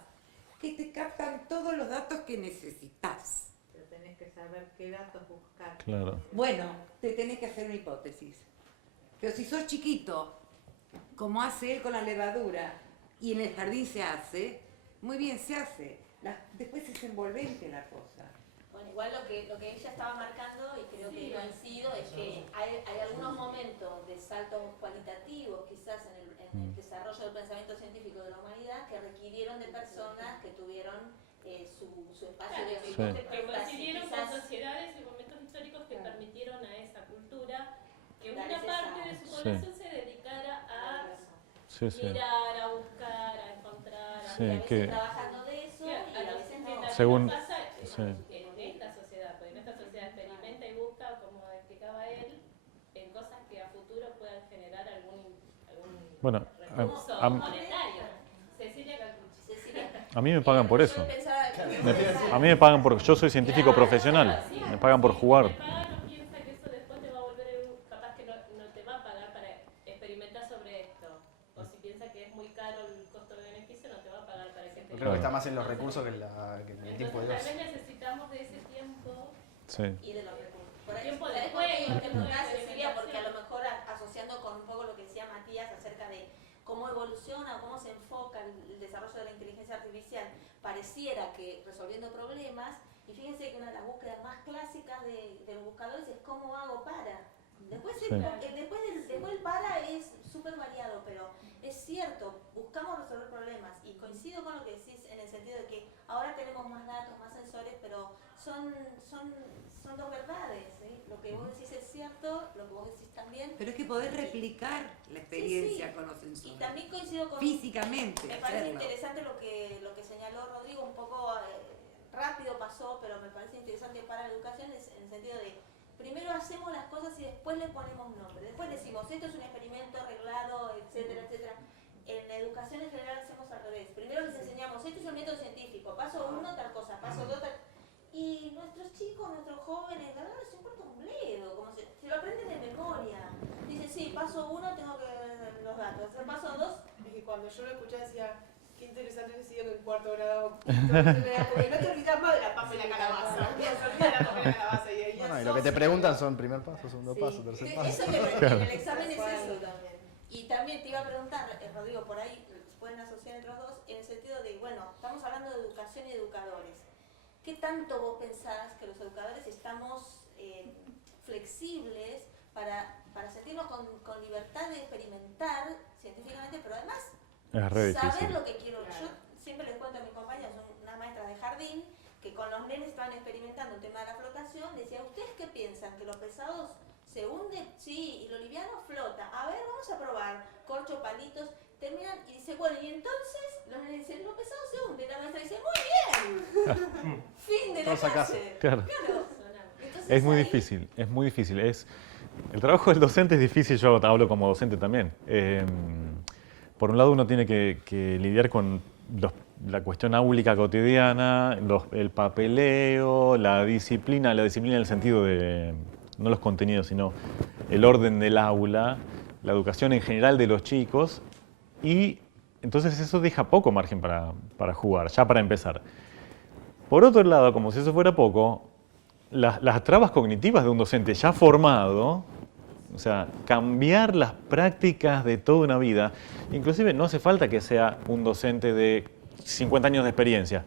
que te captan todos los datos que necesitas. Pero tenés que saber qué datos buscar. Claro. Bueno, te tenés que hacer una hipótesis. Pero si sos chiquito, como hace él con la levadura, y en el jardín se hace, muy bien se hace. Después es envolvente la cosa. Bueno, igual lo que ella estaba marcando, y creo que coincido, es que hay algunos momentos de saltos cualitativos, quizás en el desarrollo del pensamiento científico de la humanidad, que requirieron de personas que tuvieron su espacio de Sí. Que coincidieron con quizás sociedades y momentos históricos que permitieron a esa cultura que Dar una ese parte de su Sí. población se dedicara a Sí, sí. mirar, a buscar, a encontrar, a Sí, y a veces que- trabajando de eso, y a veces no. Según- pasa sí. en esta sociedad, porque en esta sociedad experimenta y busca, como explicaba él, en cosas que a futuro puedan generar algún Bueno, recurso a- monetario. Cecilia Calcucci. Cecilia. A mí me pagan por eso. Yo pensaba- A mí me pagan por... Yo soy científico profesional. Me pagan por jugar. Si te pagan, no piensa que eso después te va a volver, capaz que no te va a pagar para experimentar sobre esto. O si piensa que es muy caro el costo-beneficio, no te va a pagar para que Yo creo que está más en los recursos que en el tiempo de Entonces, Dios. tal vez necesitamos de ese tiempo. Sí. Y de los recursos. Por ahí, Tiempo de ¿sabes por qué digo juego, que tiempo de nunca Cecilia? Porque a lo experimentación. mejor asociando con un poco lo que decía Matías acerca de cómo evoluciona, cómo se enfoca el desarrollo de la inteligencia artificial, pareciera que resolviendo problemas, y fíjense que una de las búsquedas más clásicas de los buscadores es cómo hago para. Después, Sí. después el para es súper variado, pero es cierto, buscamos resolver problemas, y coincido con lo que decís en el sentido de que ahora tenemos más datos, más sensores, pero son dos verdades, ¿sí? Lo que vos decís es cierto, lo que vos decís también. Pero es que podés replicar la experiencia Sí. con los Y sensores. también coincido con... Físicamente, Me parece hacerlo. interesante lo que señaló Rodrigo, un poco rápido pasó, pero me parece interesante para la educación en el sentido de primero hacemos las cosas y después le ponemos nombre. Después decimos, esto es un experimento arreglado, etcétera, etcétera. En la educación en general hacemos al revés. Primero les enseñamos, esto es un método científico, paso 1 tal cosa, paso 2 tal... Y nuestros chicos, nuestros jóvenes, la verdad les importa un bledo, como se lo aprenden de memoria. Dicen, sí, paso 1 tengo que ver los datos, paso 2... Es que cuando yo lo escuchaba decía, qué interesante he sido que en cuarto grado, porque no te olvidas más de la papa y la calabaza, no se olvida de la papa y la calabaza. Y Bueno, y lo que te preguntan son primer paso, segundo paso, tercer paso. Eso que en el examen es eso también. Y también te iba a preguntar, Rodrigo, por ahí pueden asociar entre los dos, en el sentido de, bueno, estamos hablando de educación y educadores. ¿Qué tanto vos pensás que los educadores estamos flexibles para sentirnos con libertad de experimentar científicamente, pero además Es re saber difícil. lo que quiero? Yo siempre les cuento a mis compañeros, son unas maestras de jardín, que con los nenes estaban experimentando un tema de la flotación, decía, ¿ustedes qué piensan? ¿Que los pesados se hunden? Sí, y lo liviano flota. A ver, vamos a probar. Corcho, palitos, terminan y dice, bueno, y entonces los nenes dicen, los pesados se hunden. La maestra dice, muy bien. Fin de la Todos a casa. clase. Claro. Claro. Entonces, Es muy ahí- difícil, es muy difícil. El trabajo del docente es difícil, yo hablo como docente también. Por un lado uno tiene que lidiar con la cuestión áulica cotidiana, el papeleo, la disciplina en el sentido de, no los contenidos, sino el orden del aula, la educación en general de los chicos, y entonces eso deja poco margen para jugar, ya para empezar. Por otro lado, como si eso fuera poco, las trabas cognitivas de un docente ya formado, o sea, cambiar las prácticas de toda una vida, inclusive no hace falta que sea un docente de 50 años de experiencia,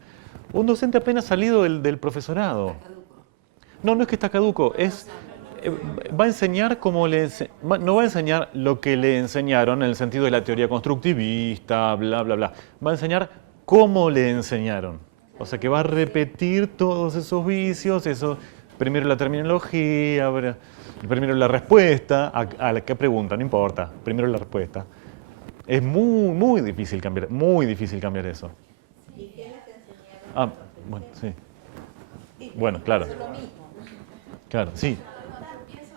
un docente apenas salido del profesorado. No, no es que está caduco, va a enseñar no va a enseñar lo que le enseñaron en el sentido de la teoría constructivista, bla, bla, bla. Va a enseñar cómo le enseñaron. O sea, que va a repetir todos esos vicios, primero la terminología, primero la respuesta, a la que pregunta, no importa, primero la respuesta. Es muy difícil cambiar eso. ¿Y qué les enseñaron? Bueno, sí. Bueno, claro. Claro, sí. Pienso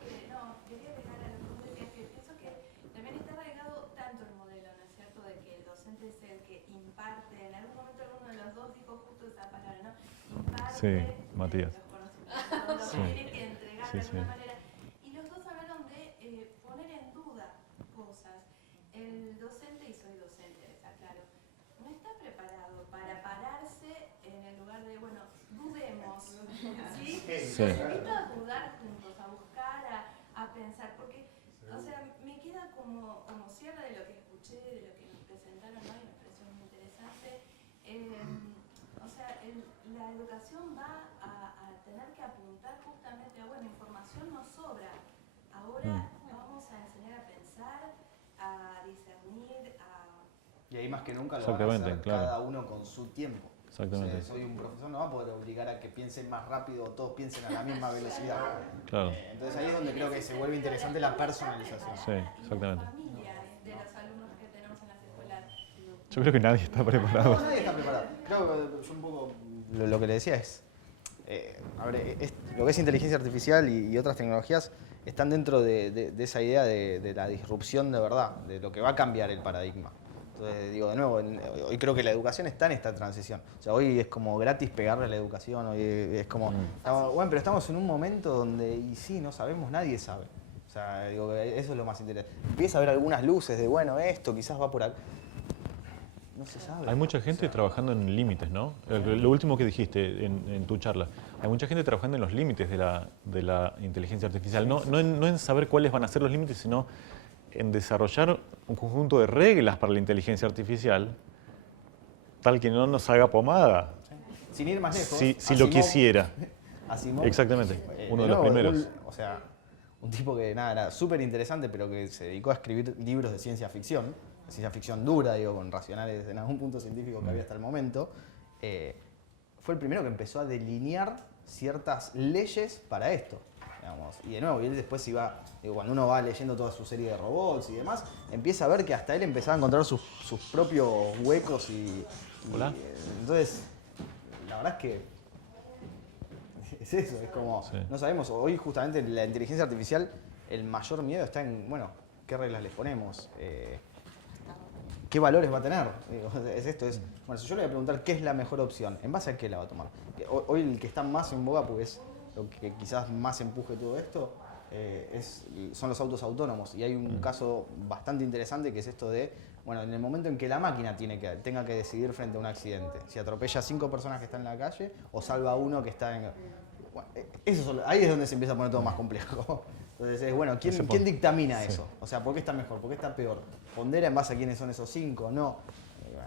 que, no, quería agregar algo que pienso que también está arraigado tanto el modelo, ¿no es cierto?, de que el docente es el que imparte, en algún momento alguno de los dos dijo justo esa palabra, ¿no? Imparte Sí, Matías. los conocimientos, lo Sí. que tiene que entregar Sí, de sí. alguna manera. Y los dos hablaron de poner en duda cosas. El docente, y soy docente, está claro, no está preparado para pararse en el lugar de, bueno, dudemos, ¿sí? Sí. Los invito a dudar juntos, a buscar, a pensar, porque, o sea, me queda como cierre de lo que escuché, de lo que nos presentaron hoy, me pareció muy interesante. O sea, la educación va a tener que apuntar justamente a, bueno, información nos sobra. Ahora vamos a enseñar a pensar, a discernir, Y ahí más que nunca lo van a Exactamente, hacer claro. cada uno con su tiempo. Exactamente. O sea, soy un profesor, no va a poder obligar a que piensen más rápido o todos piensen a la misma velocidad. Claro. Entonces ahí es donde creo que se vuelve interesante la personalización. Sí, exactamente. familias de los alumnos que tenemos en las escuelas. Yo creo que nadie está preparado. No, nadie está preparado. Creo que yo un poco lo que le decía es, a ver, lo que es inteligencia artificial y otras tecnologías están dentro de esa idea de la disrupción de verdad, de lo que va a cambiar el paradigma. Entonces, digo, de nuevo, hoy creo que la educación está en esta transición. O sea, hoy es como gratis pegarle a la educación, hoy es como, bueno, pero estamos en un momento donde, y sí, no sabemos, nadie sabe. O sea, digo, eso es lo más interesante. Empieza a haber algunas luces de, bueno, esto quizás va por acá. No se sabe. Hay mucha gente trabajando en límites, ¿no? Lo último que dijiste en tu charla. Hay mucha gente trabajando en los límites de la inteligencia artificial. No en saber cuáles van a ser los límites, sino en desarrollar un conjunto de reglas para la inteligencia artificial tal que no nos haga pomada. Sin ir más lejos. Si lo quisiera. Asimov, Exactamente, uno de los primeros. O sea, un tipo que nada, era súper interesante, pero que se dedicó a escribir libros de ciencia ficción dura, digo, con racionales en algún punto científico que había hasta el momento. Fue el primero que empezó a delinear ciertas leyes para esto. Digamos. Y de nuevo, y él después iba, digo, cuando uno va leyendo toda su serie de robots y demás, empieza a ver que hasta él empezaba a encontrar sus propios huecos Hola. Entonces, la verdad es que es eso, es como, Sí. no sabemos, hoy justamente la inteligencia artificial, el mayor miedo está en, bueno, qué reglas les ponemos, qué valores va a tener. Digo, es esto, bueno, si yo le voy a preguntar qué es la mejor opción, ¿en base a qué la va a tomar? Hoy el que está más en boga, porque es lo que quizás más empuje todo esto, son los autos autónomos. Y hay un caso bastante interesante que es esto de, bueno, en el momento en que la máquina tenga que decidir frente a un accidente, si atropella a 5 personas que están en la calle o salva a uno que está en... Bueno, ahí es donde se empieza a poner todo más complejo. Entonces, bueno, ¿quién dictamina eso? O sea, ¿por qué está mejor? ¿Por qué está peor? ¿Pondera en base a quiénes son esos 5? No.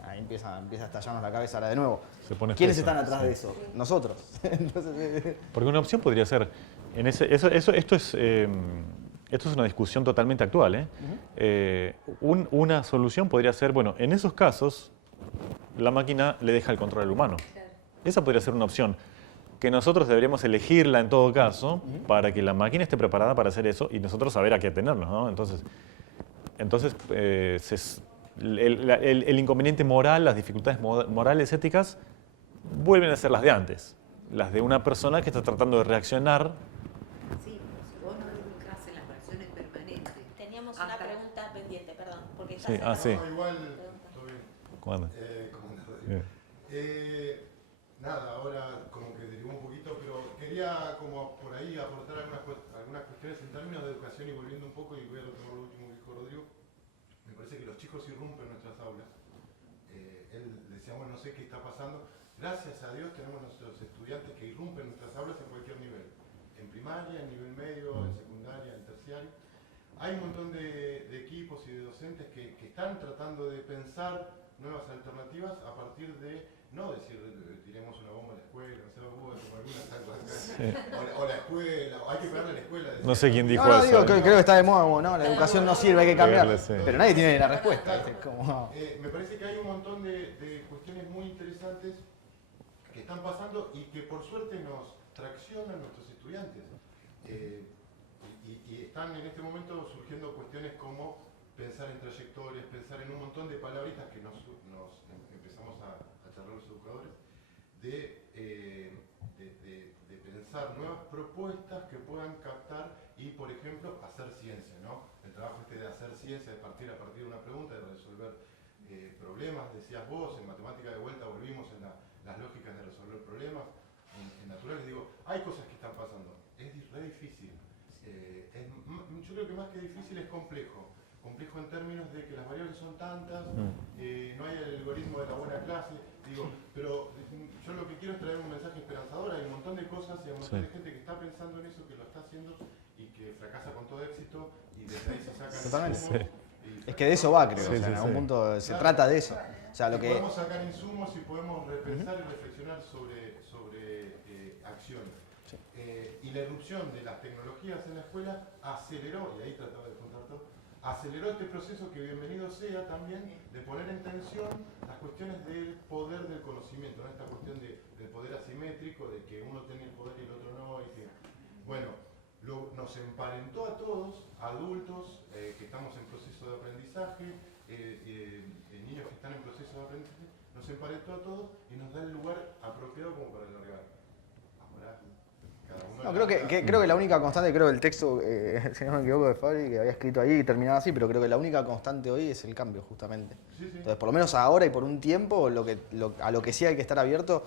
Ahí empieza a estallarnos la cabeza ahora de nuevo. ¿Quiénes están atrás de eso? Nosotros. Entonces, porque una opción podría ser, esto es una discusión totalmente actual. Una solución podría ser, bueno, en esos casos, la máquina le deja el control al humano. Esa podría ser una opción. Que nosotros deberíamos elegirla en todo caso para que la máquina esté preparada para hacer eso y nosotros saber a qué atenernos, ¿no? Entonces el inconveniente moral, las dificultades morales, éticas, vuelven a ser las de antes. Las de una persona que está tratando de reaccionar. Sí, pero si vos no educas Sí, sí. No, igual, todo bien. ¿Cómo andas? ¿Cómo andas, Rodrigo? Bien. Nada, ahora como que derivó un poquito, pero quería como por ahí aportar algunas cuestiones en términos de educación y volviendo un poco, y voy a retomar lo último que dijo Rodrigo. Me parece que los chicos irrumpen nuestras aulas. Él decía, bueno, no sé qué está pasando. Gracias a Dios tenemos nuestros estudiantes que irrumpen nuestras aulas en cualquier nivel. En primaria, en nivel medio, en secundaria, en terciario. Hay un montón de equipos y de docentes que están tratando de pensar nuevas alternativas a partir de, no decir, tiremos una bomba a la escuela, no sé, o la escuela, o hay que pegarle a la escuela. No sé quién dijo No, eso. digo, creo que está de moda, como, no, la educación no sirve, hay que cambiar. Pegarle, sí. Pero nadie tiene la respuesta. Claro. Como... Me parece que hay un montón de cuestiones muy interesantes que están pasando y que por suerte nos traccionan nuestros estudiantes. Y están en este momento surgiendo cuestiones como pensar en trayectorias, pensar en un montón de palabritas que nos empezamos a charlar los educadores, de pensar nuevas propuestas que puedan captar y, por ejemplo, hacer ciencia, ¿no? El trabajo de hacer ciencia, de partir a partir de una pregunta, de resolver problemas, decías vos, en matemática de vuelta volvimos en las lógicas de resolver problemas, en naturales, digo, hay cosas que están pasando, es re difícil. Yo creo que más que difícil es complejo en términos de que las variables son tantas, no hay el algoritmo de la buena clase, digo, pero yo lo que quiero es traer un mensaje esperanzador, hay un montón de cosas y hay un montón de gente que está pensando en eso, que lo está haciendo y que fracasa con todo éxito y desde ahí se sacan Totalmente. insumos. Es que de eso va, creo, Sí, o sea, sí, en algún sí. punto se trata de eso. O sea, lo que... Podemos sacar insumos y podemos repensar y reflexionar sobre acciones. Sí. Y la irrupción de las tecnologías en la escuela aceleró, y ahí trataba de juntar todo, aceleró este proceso que bienvenido sea también de poner en tensión las cuestiones del poder del conocimiento, ¿no? Esta cuestión del poder asimétrico, de que uno tiene el poder y el otro no. Y que, bueno, nos emparentó a todos, adultos que estamos en proceso de aprendizaje, niños que están en proceso de aprendizaje, nos emparentó a todos y nos da el lugar apropiado como para alargar. Ahora, No, creo que la única constante, creo que el texto, si no me equivoco, de Fabri, que había escrito ahí y terminaba así, pero creo que la única constante hoy es el cambio, justamente. Sí, sí. Entonces, por lo menos ahora y por un tiempo, a lo que sí hay que estar abiertos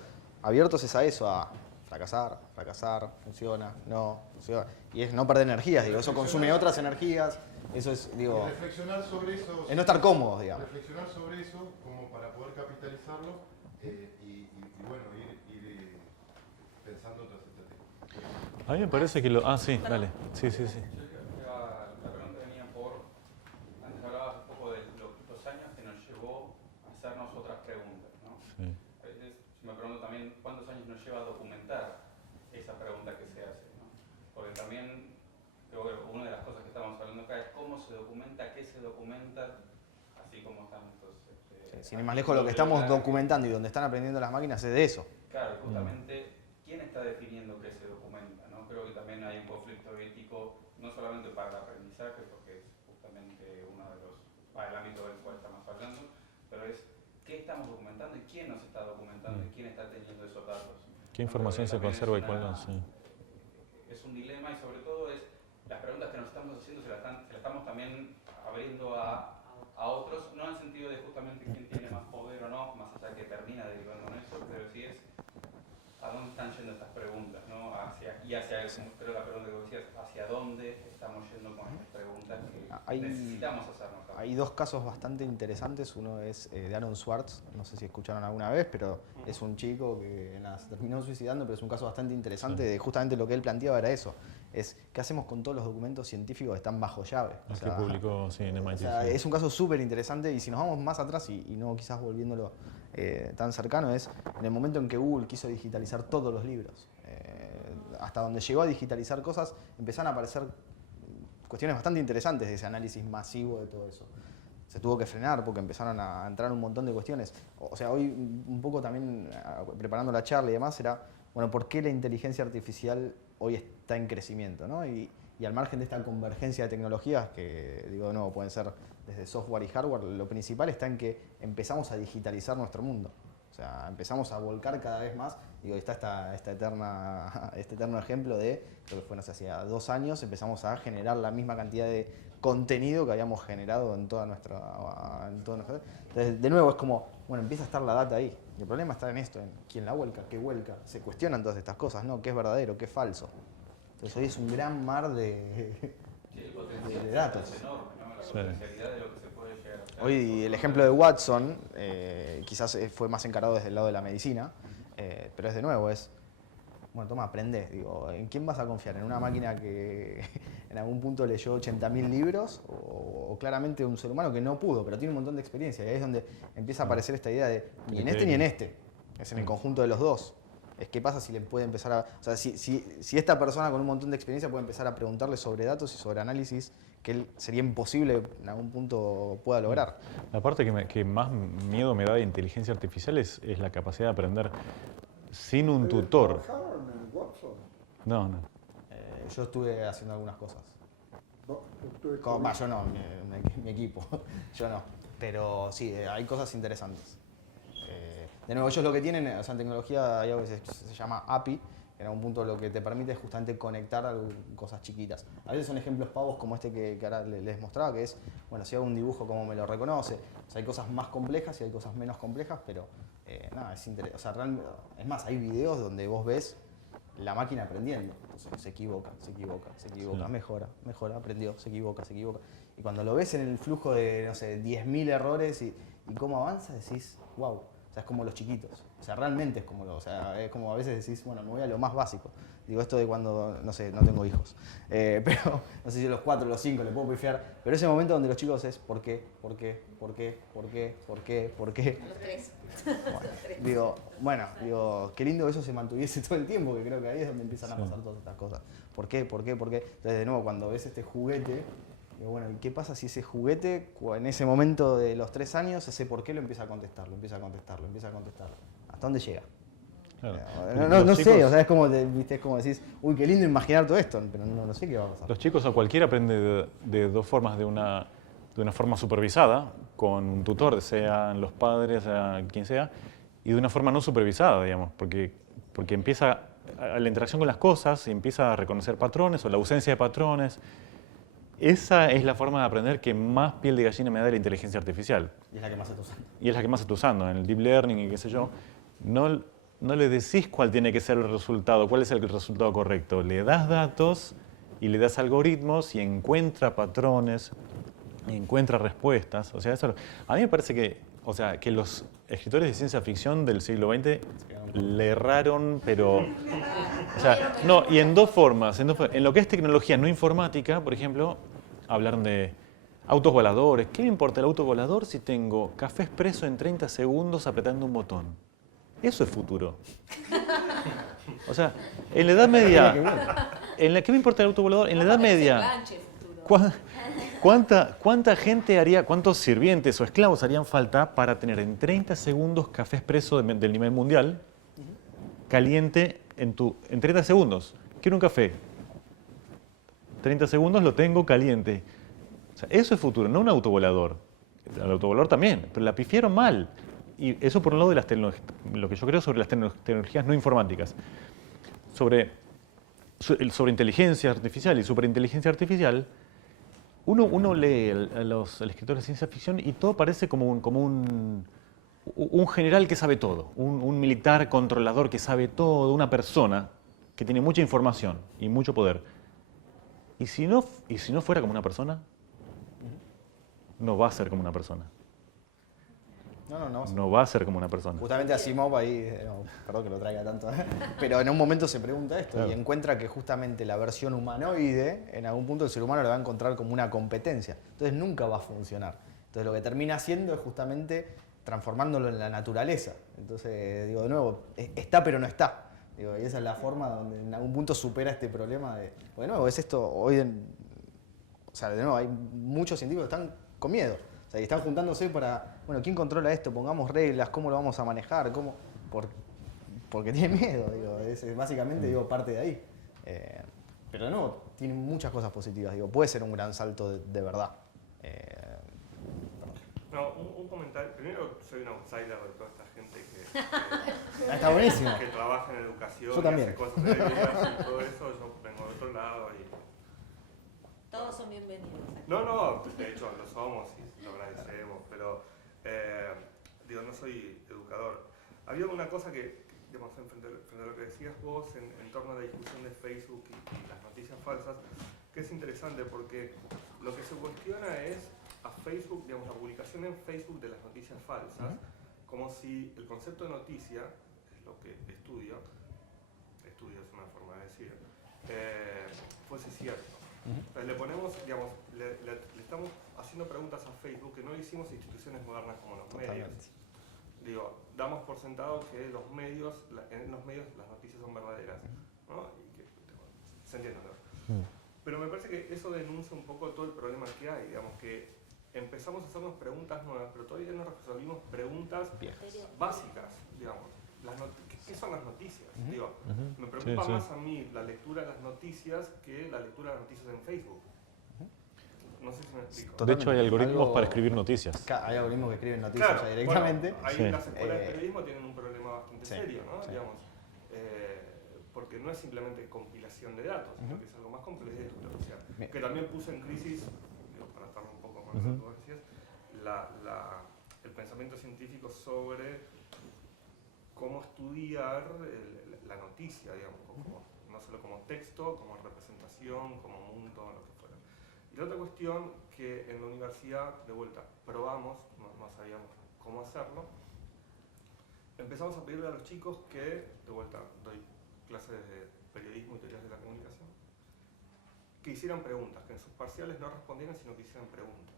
es a eso, a fracasar, funciona, no, funciona. Y es no perder energías, digo, eso consume otras energías, eso es, digo, y reflexionar sobre eso, es no estar cómodos, digamos. Reflexionar sobre eso como para poder capitalizarlo y bueno, ir pensando otras estrategias. A mí me parece que lo... Ah, sí, dale. Sí. La pregunta venía por... Antes hablabas un poco de los años que nos llevó a hacernos otras preguntas, ¿no? Sí. A veces me pregunto también cuántos años nos lleva a documentar esa pregunta que se hace, ¿no? Porque también creo que una de las cosas que estamos hablando acá es cómo se documenta, qué se documenta, así como tantos... Sin ir más lejos, lo que estamos documentando y donde están aprendiendo las máquinas es de eso. Claro, justamente, ¿quién está definiendo qué se documenta? ¿No? Creo que también hay un conflicto ético, no solamente para el aprendizaje, porque es justamente uno de los, para el ámbito del cual estamos hablando, pero es qué estamos documentando y quién nos está documentando y quién está teniendo esos datos. ¿Qué información se conserva y cuál no? Sí. Es un dilema y sobre todo es las preguntas que nos estamos haciendo se las estamos también abriendo a otros, no en el sentido de justamente quién tiene más poder o no, más allá que termina derivando en eso, pero sí es a dónde están yendo estas preguntas, ¿no? Creo la pregunta que vos decías, hacia dónde estamos yendo con estas preguntas que necesitamos hacernos. Hay dos casos bastante interesantes, uno es de Aaron Swartz, no sé si escucharon alguna vez, pero es un chico que se terminó suicidando, pero es un caso bastante interesante de justamente lo que él planteaba era eso, es qué hacemos con todos los documentos científicos que están bajo llave. El que publicó, sí, en MIT. O sea, es un caso súper interesante y si nos vamos más atrás y no quizás volviéndolo tan cercano, es en el momento en que Google quiso digitalizar todos los libros. Hasta donde llegó a digitalizar cosas, empezaron a aparecer cuestiones bastante interesantes de ese análisis masivo de todo eso. Se tuvo que frenar porque empezaron a entrar un montón de cuestiones. O sea, hoy un poco también preparando la charla y demás era, bueno, ¿por qué la inteligencia artificial hoy está en crecimiento, ¿no? Y al margen de esta convergencia de tecnologías, que digo de nuevo, pueden ser desde software y hardware, lo principal está en que empezamos a digitalizar nuestro mundo. O sea, empezamos a volcar cada vez más. Digo, está este eterno ejemplo de, creo que fue, no sé, hacía 2 años, empezamos a generar la misma cantidad de contenido que habíamos generado en toda nuestra... Entonces, de nuevo, es como, bueno, empieza a estar la data ahí. Y el problema está en esto, en quién la vuelca, qué vuelca. Se cuestionan todas estas cosas, ¿no? ¿Qué es verdadero, qué es falso? Entonces hoy es un gran mar de datos. Es enorme, ¿no? La potencialidad de lo que se puede llegar a hacer. Hoy el ejemplo de Watson quizás fue más encarado desde el lado de la medicina, pero es de nuevo, bueno, toma, aprende. Digo, ¿en quién vas a confiar? ¿En una máquina que en algún punto leyó 80.000 libros? ¿O claramente un ser humano que no pudo, pero tiene un montón de experiencia? Y ahí es donde empieza a aparecer esta idea de ni en este ni en este. Es en el conjunto de los dos. Es qué pasa si le puede empezar a... O sea, si esta persona con un montón de experiencia puede empezar a preguntarle sobre datos y sobre análisis que él sería imposible en algún punto pueda lograr. La parte que más miedo me da de inteligencia artificial es la capacidad de aprender sin un tutor. ¿Trabajaron en Watson? No. Yo estuve haciendo algunas cosas. ¿Tú Yo no, mi equipo. Yo no. Pero sí, hay cosas interesantes. De nuevo, ellos lo que tienen, o sea, en tecnología hay algo que se llama API, que en algún punto lo que te permite es justamente conectar cosas chiquitas. A veces son ejemplos pavos como este que ahora les mostraba, que es, bueno, si hago un dibujo, ¿cómo me lo reconoce? O sea, hay cosas más complejas y hay cosas menos complejas, pero nada, es interesante. O sea, realmente, es más, hay videos donde vos ves la máquina aprendiendo. Entonces se equivoca, sí. mejora, aprendió, se equivoca. Y cuando lo ves en el flujo de, no sé, 10.000 errores y cómo avanza, decís, wow. O sea, es como los chiquitos. O sea, realmente es es como a veces decís, bueno, me voy a lo más básico. Digo, esto de cuando, no sé, no tengo hijos. Pero, no sé si a los 4 o los 5 le puedo pifiar. Pero ese momento donde los chicos es, ¿por qué? Los 3. Digo, qué lindo que eso se mantuviese todo el tiempo, que creo que ahí es donde empiezan a pasar todas estas cosas. ¿Por qué? Entonces, de nuevo, cuando ves este juguete, digo, bueno, ¿y qué pasa si ese juguete, en ese momento de los 3 años, ese por qué lo empieza a contestar? ¿Hasta dónde llega? Claro. No sé, o sea, es como decís, uy, qué lindo imaginar todo esto, pero no sé qué va a pasar. Los chicos o cualquiera aprende de dos formas, de una forma supervisada, con un tutor, sean los padres, sea quien sea, y de una forma no supervisada, digamos, porque empieza a la interacción con las cosas y empieza a reconocer patrones o la ausencia de patrones. Esa es la forma de aprender que más piel de gallina me da la inteligencia artificial. Y es la que más está usando. Y es la que más está usando, en el deep learning y qué sé yo. No le decís cuál tiene que ser el resultado, cuál es el resultado correcto. Le das datos y le das algoritmos y encuentra patrones, y encuentra respuestas. O sea, a mí me parece que los escritores de ciencia ficción del siglo XX le erraron, pero... O sea, no, y en dos formas. En lo que es tecnología no informática, por ejemplo, hablaron de autos voladores. ¿Qué me importa el auto volador si tengo café expreso en 30 segundos apretando un botón? Eso es futuro. O sea, en la Edad Media... ¿Qué me importa el auto volador? En la Edad Media... ¿Cuánta gente haría, cuántos sirvientes o esclavos harían falta para tener en 30 segundos café expreso del nivel mundial, caliente en 30 segundos? Quiero un café. 30 segundos lo tengo caliente. O sea, eso es futuro, no un autovolador. El autovolador también, pero la pifiaron mal. Y eso por un lado de lo que yo creo sobre las tecnologías no informáticas. Sobre inteligencia artificial y superinteligencia artificial, uno lee a los escritores de ciencia ficción y todo parece como un general que sabe todo, un militar controlador que sabe todo, una persona que tiene mucha información y mucho poder. ¿Y si no fuera como una persona? No va a ser como una persona. No va a ser como una persona. Justamente Asimov ahí, perdón que lo traiga tanto, pero en un momento se pregunta esto, claro, y encuentra que justamente la versión humanoide, en algún punto el ser humano lo va a encontrar como una competencia. Entonces nunca va a funcionar. Entonces lo que termina haciendo es justamente transformándolo en la naturaleza. Entonces, digo, de nuevo, está pero no está. Digo, y esa es la forma donde en algún punto supera este problema de... De nuevo, es esto, o sea, de nuevo, hay muchos científicos que están con miedo. O sea, y están juntándose para, bueno, ¿quién controla esto? Pongamos reglas, ¿cómo lo vamos a manejar? Porque tiene miedo, digo, es básicamente digo, parte de ahí. Pero no, tiene muchas cosas positivas, digo, puede ser un gran salto de verdad. No, un comentario. Primero, soy un outsider de toda esta gente Está buenísimo. que trabaja en educación, Yo también. que hace cosas de ideas y todo eso. Yo vengo de otro lado y... Todos son bienvenidos. No, de hecho lo somos y lo agradecemos, pero digo, no soy educador. Había una cosa que, digamos, frente a lo que decías vos en torno a la discusión de Facebook y las noticias falsas, que es interesante porque lo que se cuestiona es a Facebook, digamos, la publicación en Facebook de las noticias falsas, como si el concepto de noticia, es lo que estudio es una forma de decir, fuese cierto. Entonces le ponemos, digamos, le estamos haciendo preguntas a Facebook que no le hicimos a instituciones modernas como los medios. Digo, damos por sentado que en los medios las noticias son verdaderas, ¿no? Y que, se entiende, ¿no? Pero me parece que eso denuncia un poco todo el problema que hay, digamos, que empezamos a hacernos preguntas nuevas, pero todavía no resolvimos preguntas básicas, digamos. ¿Qué son las noticias? Digo, me preocupa más a mí la lectura de las noticias que la lectura de las noticias en Facebook. No sé si me explico. De hecho, hay algoritmos para escribir noticias. Hay algoritmos que escriben noticias Claro, ya directamente. Bueno, ahí las escuelas de periodismo tienen un problema bastante serio, ¿no? Digamos, porque no es simplemente compilación de datos, sino que es algo más complejo. O sea, que también puso en crisis, digo, para estar un poco más lo que vos decías, el pensamiento científico sobre cómo estudiar la noticia, digamos, no solo como texto, como representación, como mundo, lo que fuera. Y la otra cuestión que en la universidad, de vuelta, probamos, no sabíamos cómo hacerlo, empezamos a pedirle a los chicos que, de vuelta, doy clases de periodismo y teorías de la comunicación, que hicieran preguntas, que en sus parciales no respondieran, sino que hicieran preguntas.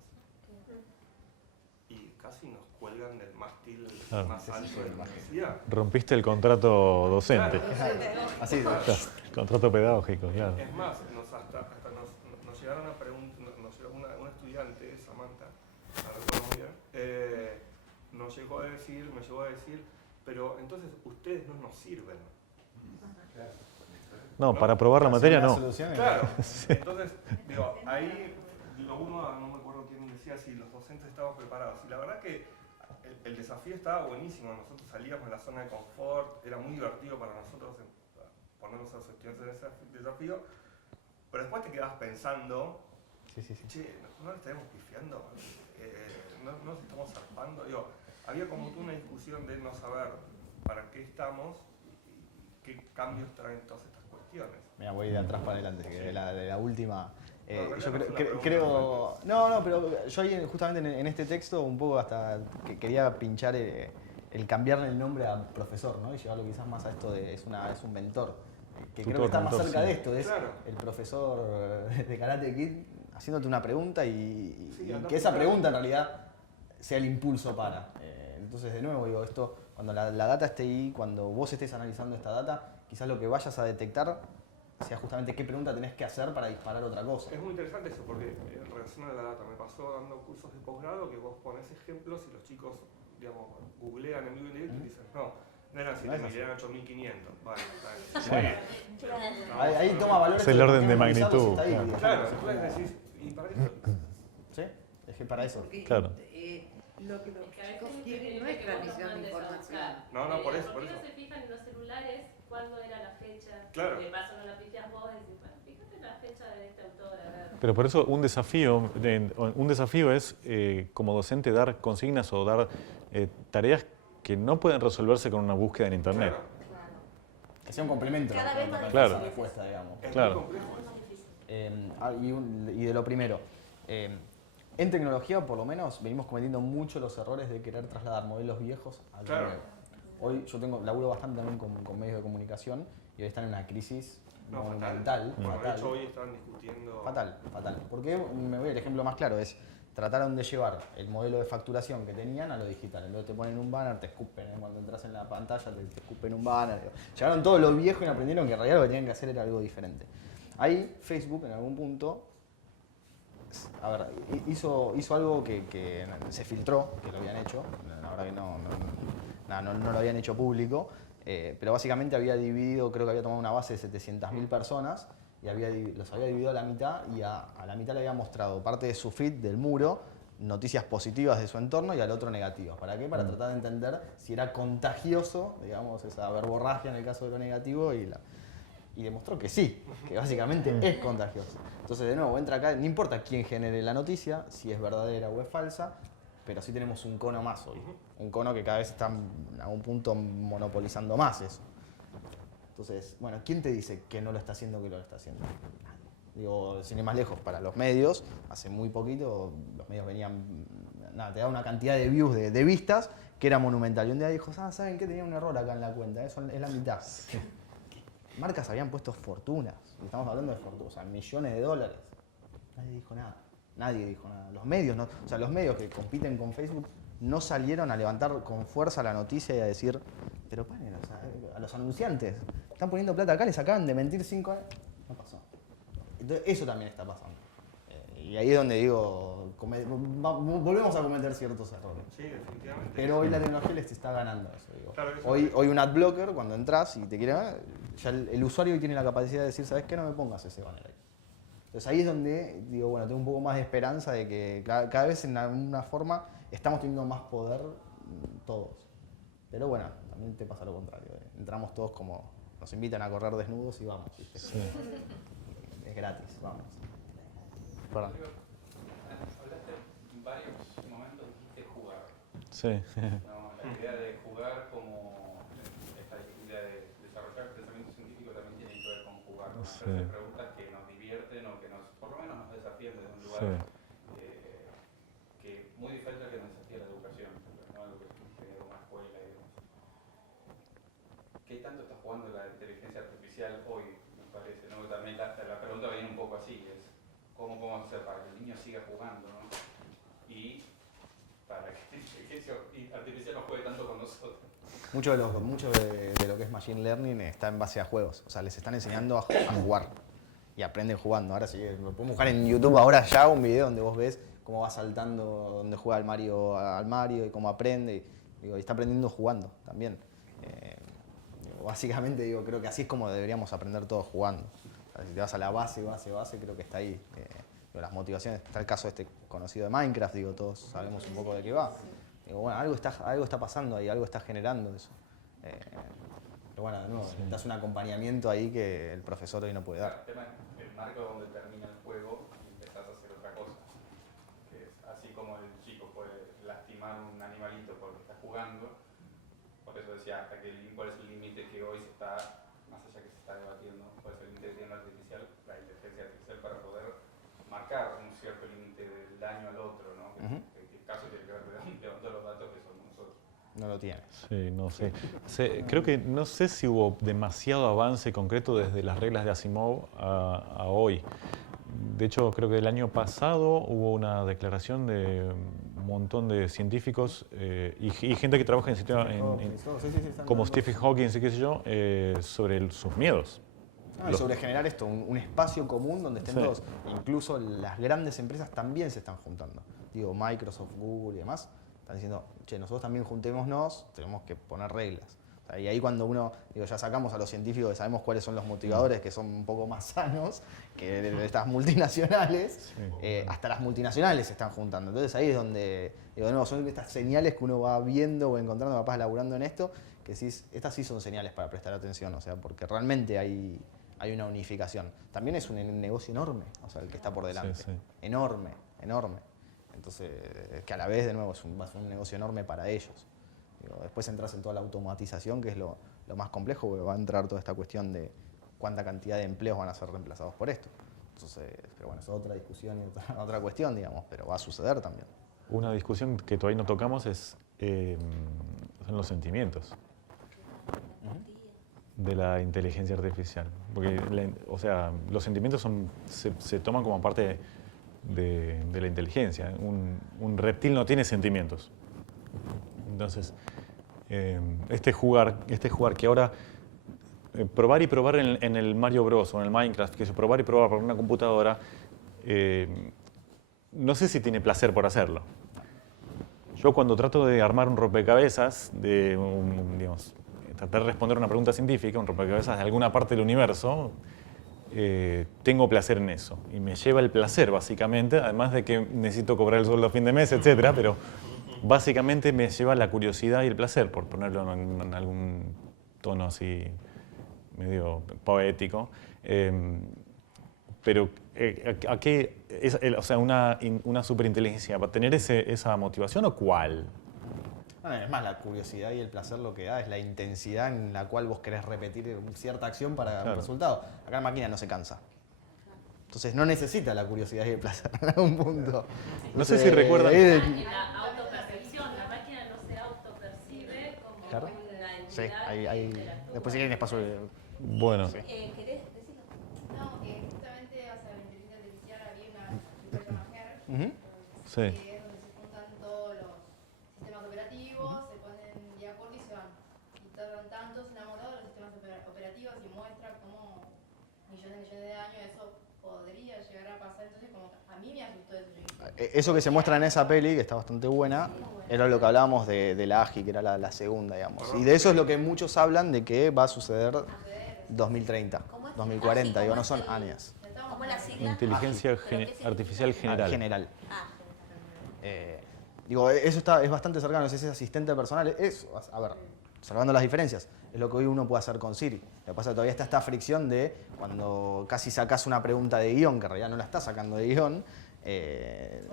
Y casi nos cuelgan del mástil más alto de la universidad. Rompiste el contrato docente. Claro, así, el contrato pedagógico, claro. Es más, nos llegaron a preguntar, una estudiante, Samantha, a recuerdo muy bien, me llegó a decir, pero entonces ustedes no nos sirven. No, para aprobar la materia no. Claro, entonces, digo, ahí no me acuerdo quién decía si los docentes estaban preparados. Y la verdad que el desafío estaba buenísimo. Nosotros salíamos de la zona de confort, era muy divertido para nosotros ponernos a los estudiantes en ese desafío, pero después te quedabas pensando, che, ¿no le estaremos pifiando? ¿No nos estamos zarpando? Digo, había como una discusión de no saber para qué estamos y qué cambios traen todas estas cuestiones. Mira, voy de atrás para adelante, que de la última. Yo creo. No, pero yo ahí justamente en este texto un poco hasta que quería pinchar el cambiarle el nombre a profesor, ¿no? Y llevarlo quizás más a esto de es un mentor. Que creo que está más cerca de esto, es el profesor de Karate Kid haciéndote una pregunta y que esa pregunta en realidad sea el impulso para. Entonces, de nuevo, digo, esto, cuando la data esté ahí, cuando vos estés analizando esta data, quizás lo que vayas a detectar sea justamente qué pregunta tenés que hacer para disparar otra cosa. Es muy interesante eso, porque en relación a la data, me pasó dando cursos de posgrado que vos pones ejemplos y los chicos, digamos, googlean en vivo y en directo y dicen, no eran 7.000, eran 8.500. Vale. Ahí toma valor. Es el orden de magnitud. Claro, entonces decís, ¿y para eso? Sí, es que para eso. Claro. Lo que los chicos quieren no es transmisión de información. No, por eso. Los chicos se fijan en los celulares cuándo era la fecha. Claro. De paso no la pifias vos, decís, bueno, fíjate la fecha de este autor, a ver. Pero por eso un desafío es, como docente, dar consignas o dar tareas que no pueden resolverse con una búsqueda en Internet. Claro. Que sea un complemento. Cada vez más claro. difícil respuesta, digamos. Claro. Y de lo primero, en tecnología por lo menos venimos cometiendo mucho los errores de querer trasladar modelos viejos al nuevo. Hoy yo laburo bastante también con medios de comunicación y hoy están en una crisis monumental. Fatal. De hecho, hoy están discutiendo... Fatal. Porque me voy al ejemplo más claro, trataron de llevar el modelo de facturación que tenían a lo digital. Entonces te ponen un banner, te escupen, cuando entras en la pantalla te escupen un banner. Llegaron todo lo viejo y aprendieron que en realidad lo que tenían que hacer era algo diferente. Ahí Facebook en algún punto hizo algo que se filtró, que lo habían hecho, la verdad que no lo habían hecho público, pero básicamente había dividido, creo que había tomado una base de 700.000 personas y los había dividido a la mitad y a la mitad le había mostrado parte de su feed del muro noticias positivas de su entorno y al otro negativas. ¿Para qué? Para tratar de entender si era contagioso, digamos, esa verborragia en el caso de lo negativo y demostró que sí, que básicamente es contagioso. Entonces, de nuevo, entra acá, no importa quién genere la noticia, si es verdadera o es falsa, pero sí tenemos un cono más hoy. Un cono que cada vez está a un punto monopolizando más eso. Entonces, bueno, ¿quién te dice que no lo está haciendo, que lo está haciendo? Digo, sin ir más lejos, para los medios, hace muy poquito, los medios venían, nada, te da una cantidad de views, de vistas, que era monumental. Y un día dijo, ¿saben qué? Tenía un error acá en la cuenta, eso es la mitad. Marcas habían puesto fortunas, y estamos hablando de fortunas, o sea, millones de dólares. Nadie dijo nada. Nadie dijo nada. Los medios, no, o sea, los medios que compiten con Facebook no salieron a levantar con fuerza la noticia y a decir, pero paren, o sea, a los anunciantes, están poniendo plata acá, les acaban de mentir 5 años. No pasó. Entonces, eso también está pasando. Y ahí es donde digo, volvemos a cometer ciertos errores. Sí, definitivamente. Pero hoy la tecnología les está ganando eso. Digo. Claro que Hoy un adblocker, cuando entras y te quiere ver, ya el usuario hoy tiene la capacidad de decir, ¿sabes qué? No me pongas ese banner ahí. Entonces ahí es donde digo, bueno, tengo un poco más de esperanza de que cada vez en alguna forma estamos teniendo más poder todos. Pero bueno, también te pasa lo contrario. Entramos todos como, nos invitan a correr desnudos y vamos. ¿Viste? Sí. Es gratis, vamos. Perdón. Hablaste en varios momentos, dijiste jugar. Sí. ¿No? La idea de jugar como esta idea de desarrollar pensamiento científico también tiene que ver con jugar. ¿No? Sí. Hacer preguntas que nos divierten o que por lo menos nos desafían desde un lugar que muy diferente al que nos desafía la educación, ¿no? Algo que es una escuela y demás. ¿Qué tanto está jugando la inteligencia artificial hoy, me parece? ¿No? También la pregunta viene un poco así, es ¿cómo podemos hacer para que el niño siga jugando, ¿no? Y para que la inteligencia artificial no juegue tanto con nosotros. Mucho de lo que es Machine Learning está en base a juegos. O sea, les están enseñando a jugar. Y aprenden jugando. Ahora sí, lo podemos buscar en YouTube ahora ya un video donde vos ves cómo va saltando, donde juega al Mario y cómo aprende. Y está aprendiendo jugando también. Básicamente digo, creo que así es como deberíamos aprender todos jugando. O sea, si te vas a la base, creo que está ahí. Las motivaciones, está el caso este conocido de Minecraft, digo, todos sabemos un poco de qué va. Digo, bueno, algo está pasando ahí, algo está generando eso. Pero bueno, de nuevo, necesitas un acompañamiento ahí que el profesor hoy no puede dar. El tema es el marco donde termina el juego y empezás a hacer otra cosa. Que es así como el chico puede lastimar un animalito porque está jugando. Por eso decía, hasta cuál es el límite que hoy se está, más allá que se está debatiendo, cuál es el límite que tiene la inteligencia artificial para poder marcar un cierto límite del daño al otro, ¿no? En el caso tiene que ver de todos los datos que somos nosotros. No lo tiene. Sí, no sé. Creo que no sé si hubo demasiado avance concreto desde las reglas de Asimov a hoy. De hecho, creo que el año pasado hubo una declaración de un montón de científicos y gente que trabaja en sistema como Stephen Hawking y qué sé yo, sobre sus miedos. Y sobre generar esto, un espacio común donde estén todos. Incluso las grandes empresas también se están juntando. Digo, Microsoft, Google y demás, están diciendo, che, nosotros también juntémonos, tenemos que poner reglas. O sea, y ahí cuando uno, digo, ya sacamos a los científicos que sabemos cuáles son los motivadores, que son un poco más sanos que de estas multinacionales, hasta las multinacionales se están juntando. Entonces ahí es donde, digo, de nuevo, son estas señales que uno va viendo o encontrando, capaz laburando en esto, que decís, estas sí son señales para prestar atención, o sea, porque realmente hay una unificación. También es un negocio enorme, o sea, el que está por delante. Sí, sí. Enorme, enorme. Entonces, que a la vez, de nuevo, va a ser un negocio enorme para ellos. Digo, después entras en toda la automatización, que es lo más complejo, porque va a entrar toda esta cuestión de cuánta cantidad de empleos van a ser reemplazados por esto. Entonces, pero bueno, es otra discusión y otra cuestión, digamos, pero va a suceder también. Una discusión que todavía no tocamos son los sentimientos de la inteligencia artificial. Porque, o sea, los sentimientos se toman como parte de la inteligencia. Un reptil no tiene sentimientos. Entonces, este jugar que ahora probar y probar en el Mario Bros. O en el Minecraft, que es probar y probar por una computadora, no sé si tiene placer por hacerlo. Yo cuando trato de armar un rompecabezas, digamos, tratar de responder una pregunta científica, un rompecabezas de alguna parte del universo, tengo placer en eso. Y me lleva el placer, básicamente, además de que necesito cobrar el sueldo a fin de mes, etcétera, pero básicamente me lleva la curiosidad y el placer, por ponerlo en algún tono así medio poético. Pero ¿a qué? O sea, una superinteligencia, ¿va a tener esa motivación o cuál? Es más, la curiosidad y el placer lo que da es la intensidad en la cual vos querés repetir cierta acción para un resultado. Acá la máquina no se cansa. Entonces no necesita la curiosidad y el placer en algún punto. No sé si recuerdan. La autopercepción, la máquina no se autopercibe como Claro. una entidad. Sí, después si quieren les paso el... Bueno. Sí. ¿Querés decirlo? No, justamente, o sea, la inteligencia artificial había una que se llama HER, Sí. que es donde se juntan todos los sistemas operativos, se ponen de acuerdo y se van. Y tardan tantos enamorados de los sistemas operativos y muestra cómo millones de años eso podría llegar a pasar. Entonces, como a mí me asustó eso. Eso que se muestra en esa peli, que está bastante buena, era lo que hablábamos de la AGI, que era la segunda, digamos. Y de eso es lo que muchos hablan de que va a suceder 2030, 2040, digo, no son años. ¿Cómo la sigla? Inteligencia artificial general. Digo, eso es bastante cercano, es ese asistente personal. A ver, salvando las diferencias, es lo que hoy uno puede hacer con Siri. Lo que pasa es que todavía está esta fricción de cuando casi sacás una pregunta de guión, que en realidad no la estás sacando de guión,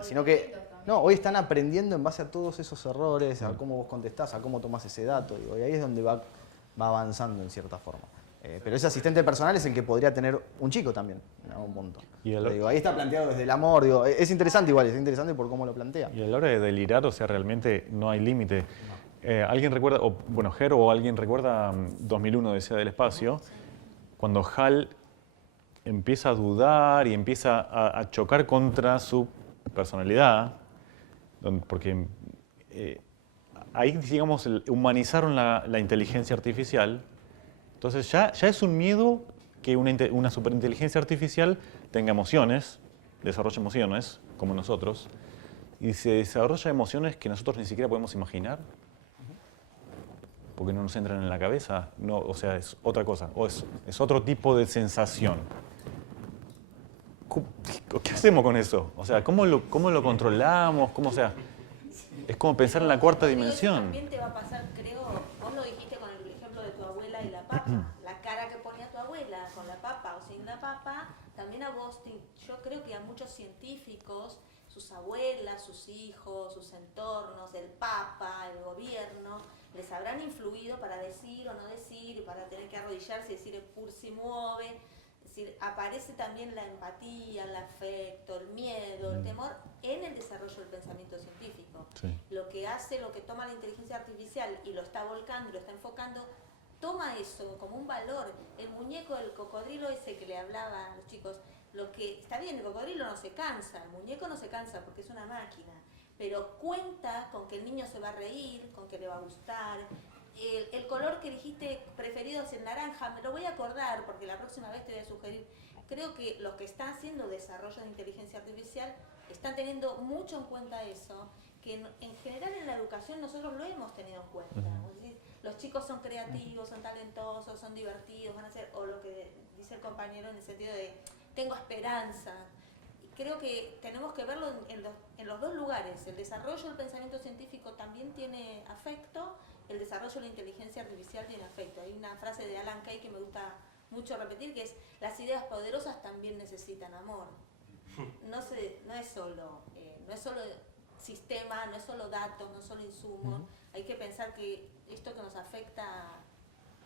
sino que no, hoy están aprendiendo en base a todos esos errores, a cómo vos contestás, a cómo tomás ese dato. Digo, y ahí es donde va avanzando en cierta forma. Pero ese asistente personal es el que podría tener un chico también, en algún punto. Digo, ahí está planteado desde el amor. Digo, es interesante igual, es interesante por cómo lo plantea. Y a la hora de delirar, o sea, realmente no hay límite. ¿Alguien recuerda, Her o alguien recuerda 2001, Odisea del Espacio, cuando Hal empieza a dudar y empieza a chocar contra su personalidad, porque ahí, digamos, humanizaron la inteligencia artificial. Entonces ya es un miedo que una superinteligencia artificial tenga emociones, desarrolle emociones, como nosotros, y se desarrolla emociones que nosotros ni siquiera podemos imaginar, porque no nos entran en la cabeza. No, o sea, es otra cosa, o es otro tipo de sensación. ¿Qué hacemos con eso? O sea, ¿cómo lo controlamos? O sea, es como pensar en la cuarta dimensión. También te va a pasar, creo, vos lo dijiste con el ejemplo de tu abuela y la papa, la cara que ponía tu abuela con la papa o sin la papa, también a vos, yo creo que a muchos científicos, sus abuelas, sus hijos, sus entornos, el papa, el gobierno, les habrán influido para decir o no decir, y para tener que arrodillarse y decir el pur si mueve. Es decir, aparece también la empatía, el afecto, el miedo, el temor en el desarrollo del pensamiento científico. Sí. Lo que toma la inteligencia artificial y lo está volcando y lo está enfocando, toma eso como un valor. El muñeco del cocodrilo ese que le hablaba a los chicos, lo que está bien, el cocodrilo no se cansa, el muñeco no se cansa porque es una máquina, pero cuenta con que el niño se va a reír, con que le va a gustar. El color que dijiste preferido es el naranja, me lo voy a acordar porque la próxima vez te voy a sugerir. Creo que los que están haciendo desarrollo de inteligencia artificial están teniendo mucho en cuenta eso, que en general en la educación nosotros lo hemos tenido en cuenta. Es decir, los chicos son creativos, son talentosos, son divertidos, van a hacer, o lo que dice el compañero en el sentido de tengo esperanza. Creo que tenemos que verlo en los dos lugares. El desarrollo del pensamiento científico también tiene afecto, el desarrollo de la inteligencia artificial tiene afecto. Hay una frase de Alan Kay que me gusta mucho repetir, que es: las ideas poderosas también necesitan amor. No es solo sistema, no es solo datos, no es solo insumos. Hay que pensar que esto que nos afecta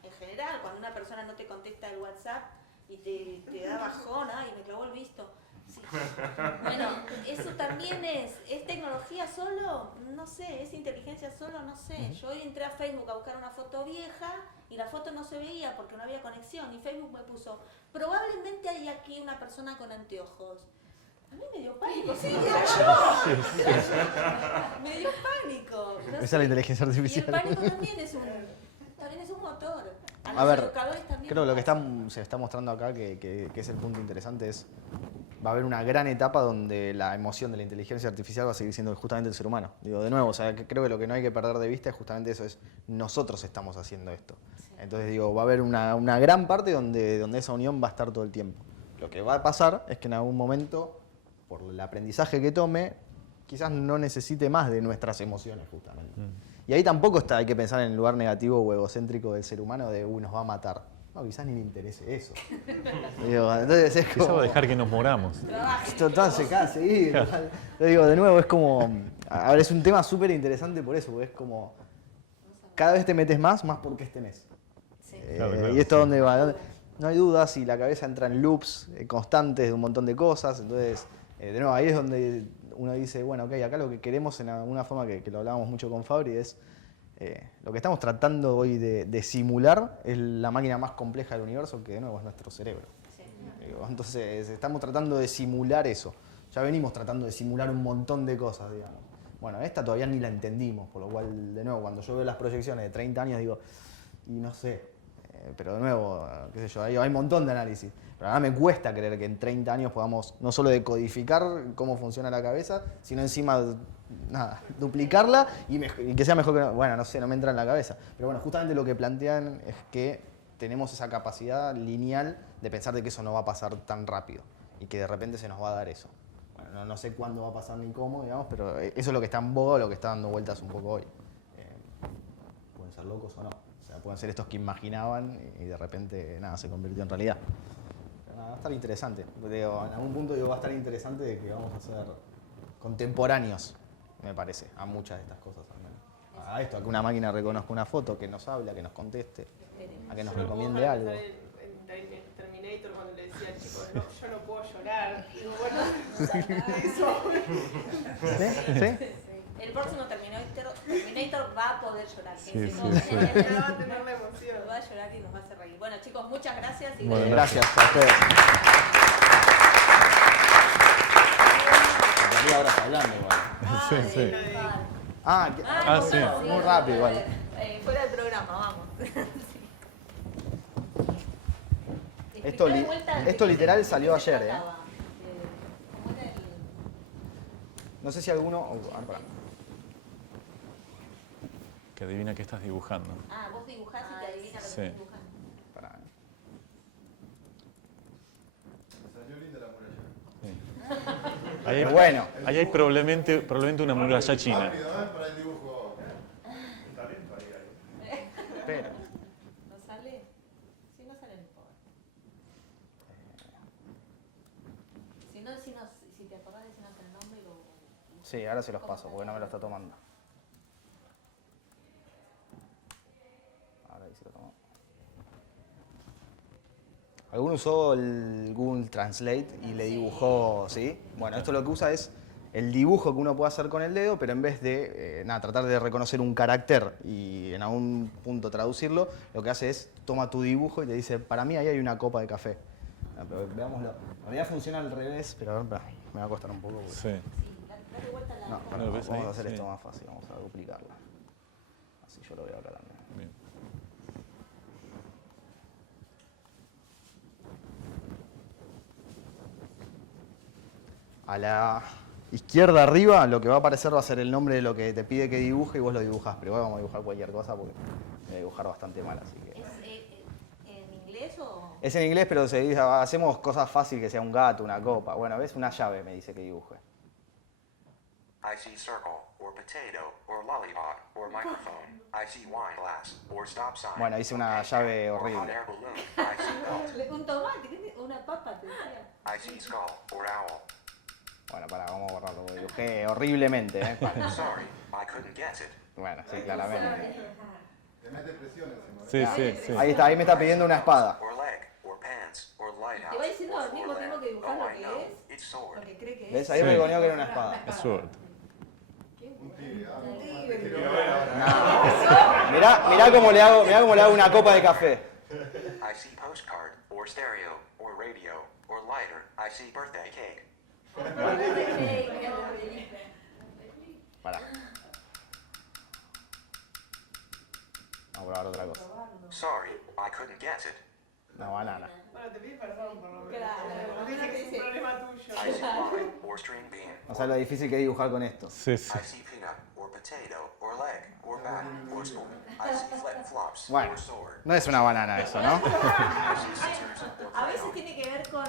en general, cuando una persona no te contesta el WhatsApp y te da bajón, y me clavó el visto. Sí. Bueno, eso también es tecnología solo, no sé, es inteligencia solo, no sé. Yo hoy entré a Facebook a buscar una foto vieja y la foto no se veía porque no había conexión y Facebook me puso, probablemente hay aquí una persona con anteojos. A mí me dio pánico, sí, era yo. Me dio pánico. No Esa sé. es la inteligencia artificial. Y el pánico también es un motor. A ver, educadores también. creo que lo que se está mostrando acá, que es el punto interesante, es va a haber una gran etapa donde la emoción de la inteligencia artificial va a seguir siendo justamente el ser humano. Digo, de nuevo, o sea, creo que lo que no hay que perder de vista es justamente eso, es nosotros estamos haciendo esto. Sí. Entonces, digo, va a haber una gran parte donde esa unión va a estar todo el tiempo. Lo que va a pasar es que en algún momento, por el aprendizaje que tome, quizás no necesite más de nuestras emociones, justamente. Y ahí tampoco hay que pensar en el lugar negativo o egocéntrico del ser humano de, nos va a matar. No, quizás ni le interese eso. Digo, entonces es como... Eso va a dejar que nos moramos. Total, se cae, sí. Yo digo, de nuevo, es como... A ver, es un tema súper interesante por eso, porque es como... Cada vez te metes más porque tenés. Claro, y esto donde va... No hay dudas y la cabeza entra en loops constantes de un montón de cosas. Entonces, de nuevo, ahí es donde uno dice, bueno, ok, acá lo que queremos en alguna forma que lo hablábamos mucho con Fabri es... lo que estamos tratando hoy de simular es la máquina más compleja del universo, que de nuevo es nuestro cerebro. Sí. Entonces, estamos tratando de simular eso. Ya venimos tratando de simular un montón de cosas, digamos. Bueno, esta todavía ni la entendimos, por lo cual, de nuevo, cuando yo veo las proyecciones de 30 años, digo, y no sé, pero de nuevo, qué sé yo, hay un montón de análisis. Pero ahora me cuesta creer que en 30 años podamos no solo decodificar cómo funciona la cabeza, sino encima, nada, duplicarla y que sea mejor que... Bueno, no sé, no me entra en la cabeza. Pero bueno, justamente lo que plantean es que tenemos esa capacidad lineal de pensar de que eso no va a pasar tan rápido y que de repente se nos va a dar eso. Bueno, no sé cuándo va a pasar ni cómo, digamos, pero eso es lo que está en boga, lo que está dando vueltas un poco hoy. Pueden ser locos o no. O sea, pueden ser estos que imaginaban y de repente, nada, se convirtió en realidad. Va a estar interesante. Digo, en algún punto va a estar interesante de que vamos a ser contemporáneos, me parece, a muchas de estas cosas al menos. A esto, a que una máquina reconozca una foto, que nos hable, a que nos conteste, a que nos recomiende algo. En Terminator cuando le decía al chico, no, yo no puedo llorar. Digo, bueno, eso. ¿Sí? El próximo Terminator va a poder llorar. Sí, que sí, sí. Va a tener la emoción. Va a llorar y nos va a hacer reír. Bueno, chicos, muchas gracias. Y Bueno, gracias a ustedes. Estaría ahora hablando igual. Sí, sí. Sí. Muy rápido igual. Fuera del programa, vamos. Esto literal salió ayer, ¿eh? No sé si alguno... pará. Que adivina qué estás dibujando. Ah, vos dibujás y te adivina lo que Sí. estás dibujando. Pará. Salió linda la muralla. Ahí hay, Bueno. ahí hay probablemente una muralla china. Rápido, para el dibujo. Está bien, todavía hay. Espera. ¿No sale? Si no sale, no importa. Si te acordás de decirnos el nombre, Sí, ahora se los paso, porque no me lo está tomando. Ahora ahí se lo tomó. Alguno usó el Google Translate y le dibujó, ¿sí? Bueno, esto lo que usa es el dibujo que uno puede hacer con el dedo, pero en vez de tratar de reconocer un carácter y en algún punto traducirlo, lo que hace es toma tu dibujo y te dice, para mí ahí hay una copa de café. Pero veámoslo. En realidad funciona al revés, pero a ver, me va a costar un poco. Porque... Sí. Vamos a hacer esto más fácil, vamos a duplicarlo. Así yo lo veo acá también. Bien. A la izquierda arriba lo que va a aparecer va a ser el nombre de lo que te pide que dibuje y vos lo dibujás. Pero igual vamos a dibujar cualquier cosa porque voy a dibujar bastante mal, así que... ¿Es en inglés o...? Es en inglés, pero se dice, hacemos cosas fáciles, que sea un gato, una copa. Bueno, ¿ves? Una llave me dice que dibuje. I see circle, or potato, or lollipop, or microphone. I see wine glass, or stop sign. Bueno, hice una llave horrible. Hot air balloon. I see belt. Un tomate, una papa, te decía. I see skull, or owl. Bueno, vamos a borrarlo, porque dibujé horriblemente, ¿eh? Sorry, I couldn't guess it. Bueno, sí, claramente. Te mete presión encima. Sí. Ahí está, ahí me está pidiendo una espada. Or leg, or pants, or lighthouse. Te va diciendo al mismo tiempo que dibujar lo I know, que it's sword. lo que cree que es. ¿Ves? Ahí reconoció que era una espada. Es sword. Mirá cómo le hago una copa de café. I see postcard, or stereo, or radio, or lighter. I see birthday cake. Pará. Vamos a probar otra cosa. Sorry, I couldn't guess it. Una banana. Bueno, te pides perdón por lo menos. Claro. Dice que es un problema tuyo. I see line, or string bean. O sea, lo difícil que es dibujar con esto. Sí. I see peanut, or potato, or leg, or back, or spoon. I see flip flops, Bueno, or sword. no es una banana eso, ¿no? I see scissors, or A veces tiene que ver con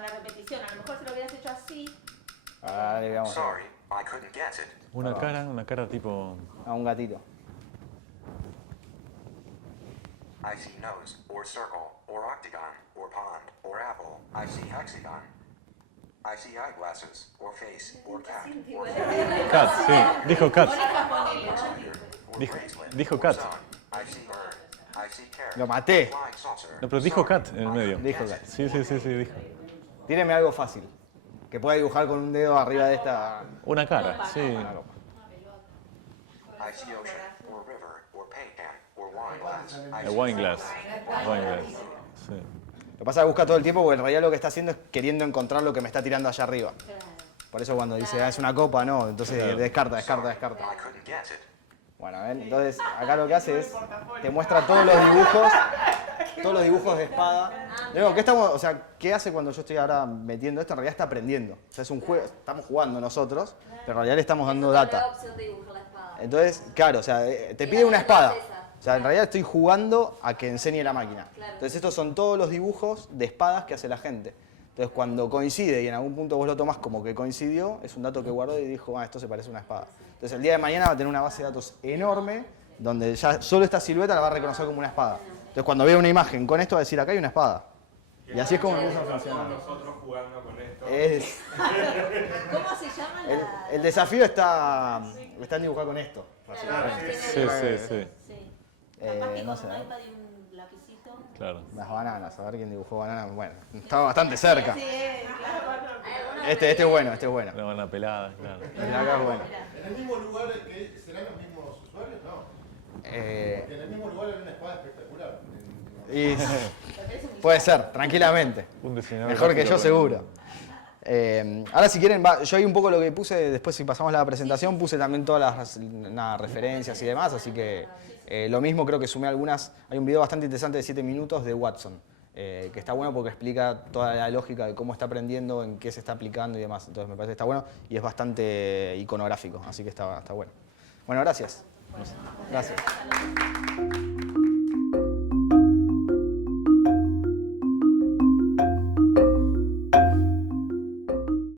la repetición. A lo mejor si lo hubieras hecho así. Ahí vamos. Sorry, I couldn't get it. Una cara tipo... A un gatito. I see nose, or circle, or octagon, or pond, or apple. I see hexagon. I see eyeglasses, or face, or cat, or Cat, sí. Dijo cat. Orejas, ponele, ¿no? Dijo cat. I see bird. I see carrot. Lo maté. Flying saucer. No, pero dijo cat en el medio. Dijo cat. Sí, dijo. Tíreme algo fácil. Que pueda dibujar con un dedo arriba de esta... Una cara, sí. I see ocean, or river, or paint can, or wine glass. I El see wine glass. Sí. Lo que pasa es que busca todo el tiempo porque en realidad lo que está haciendo es queriendo encontrar lo que me está tirando allá arriba. Por eso cuando dice, es una copa, no. Entonces Claro. descarta. I couldn't get it. Bueno, ¿ven? Entonces acá lo que hace es, te muestra todos los dibujos de espada. Digo, ¿qué hace cuando yo estoy ahora metiendo esto? En realidad está aprendiendo. O sea, es un juego, estamos jugando nosotros, pero en realidad le estamos dando data. Opción de dibujar la espada. Entonces, claro, o sea, te pide una espada. O sea, en realidad estoy jugando a que enseñe la máquina. Entonces, estos son todos los dibujos de espadas que hace la gente. Entonces, cuando coincide y en algún punto vos lo tomás como que coincidió, es un dato que guardó y dijo, esto se parece a una espada. Entonces, el día de mañana va a tener una base de datos enorme donde ya solo esta silueta la va a reconocer como una espada. Entonces, cuando vea una imagen con esto, va a decir, acá hay una espada. Y así es como empieza a funcionar. Nosotros jugando con esto. ¿Cómo se llama El desafío está en dibujar con esto. Sí. Capaz que no con sé. un iPad y un lapicito. Claro. Las bananas, a ver quién dibujó bananas. Bueno, estaba bastante cerca. Sí, claro. Este es bueno. Una banana pelada, claro. El de acá es bueno. ¿En el mismo lugar que serán los mismos usuarios? No. Porque en el mismo lugar hay una espada espectacular. Y puede ser, tranquilamente. Un diseñador Mejor que gráfico yo, seguro. Ahora si quieren, yo ahí un poco lo que puse, después si pasamos la presentación, puse también todas las referencias y demás, así que lo mismo creo que sumé algunas. Hay un video bastante interesante de 7 minutos de Watson, que está bueno porque explica toda la lógica de cómo está aprendiendo, en qué se está aplicando y demás. Entonces me parece que está bueno y es bastante iconográfico, así que está bueno. Bueno, gracias. Gracias.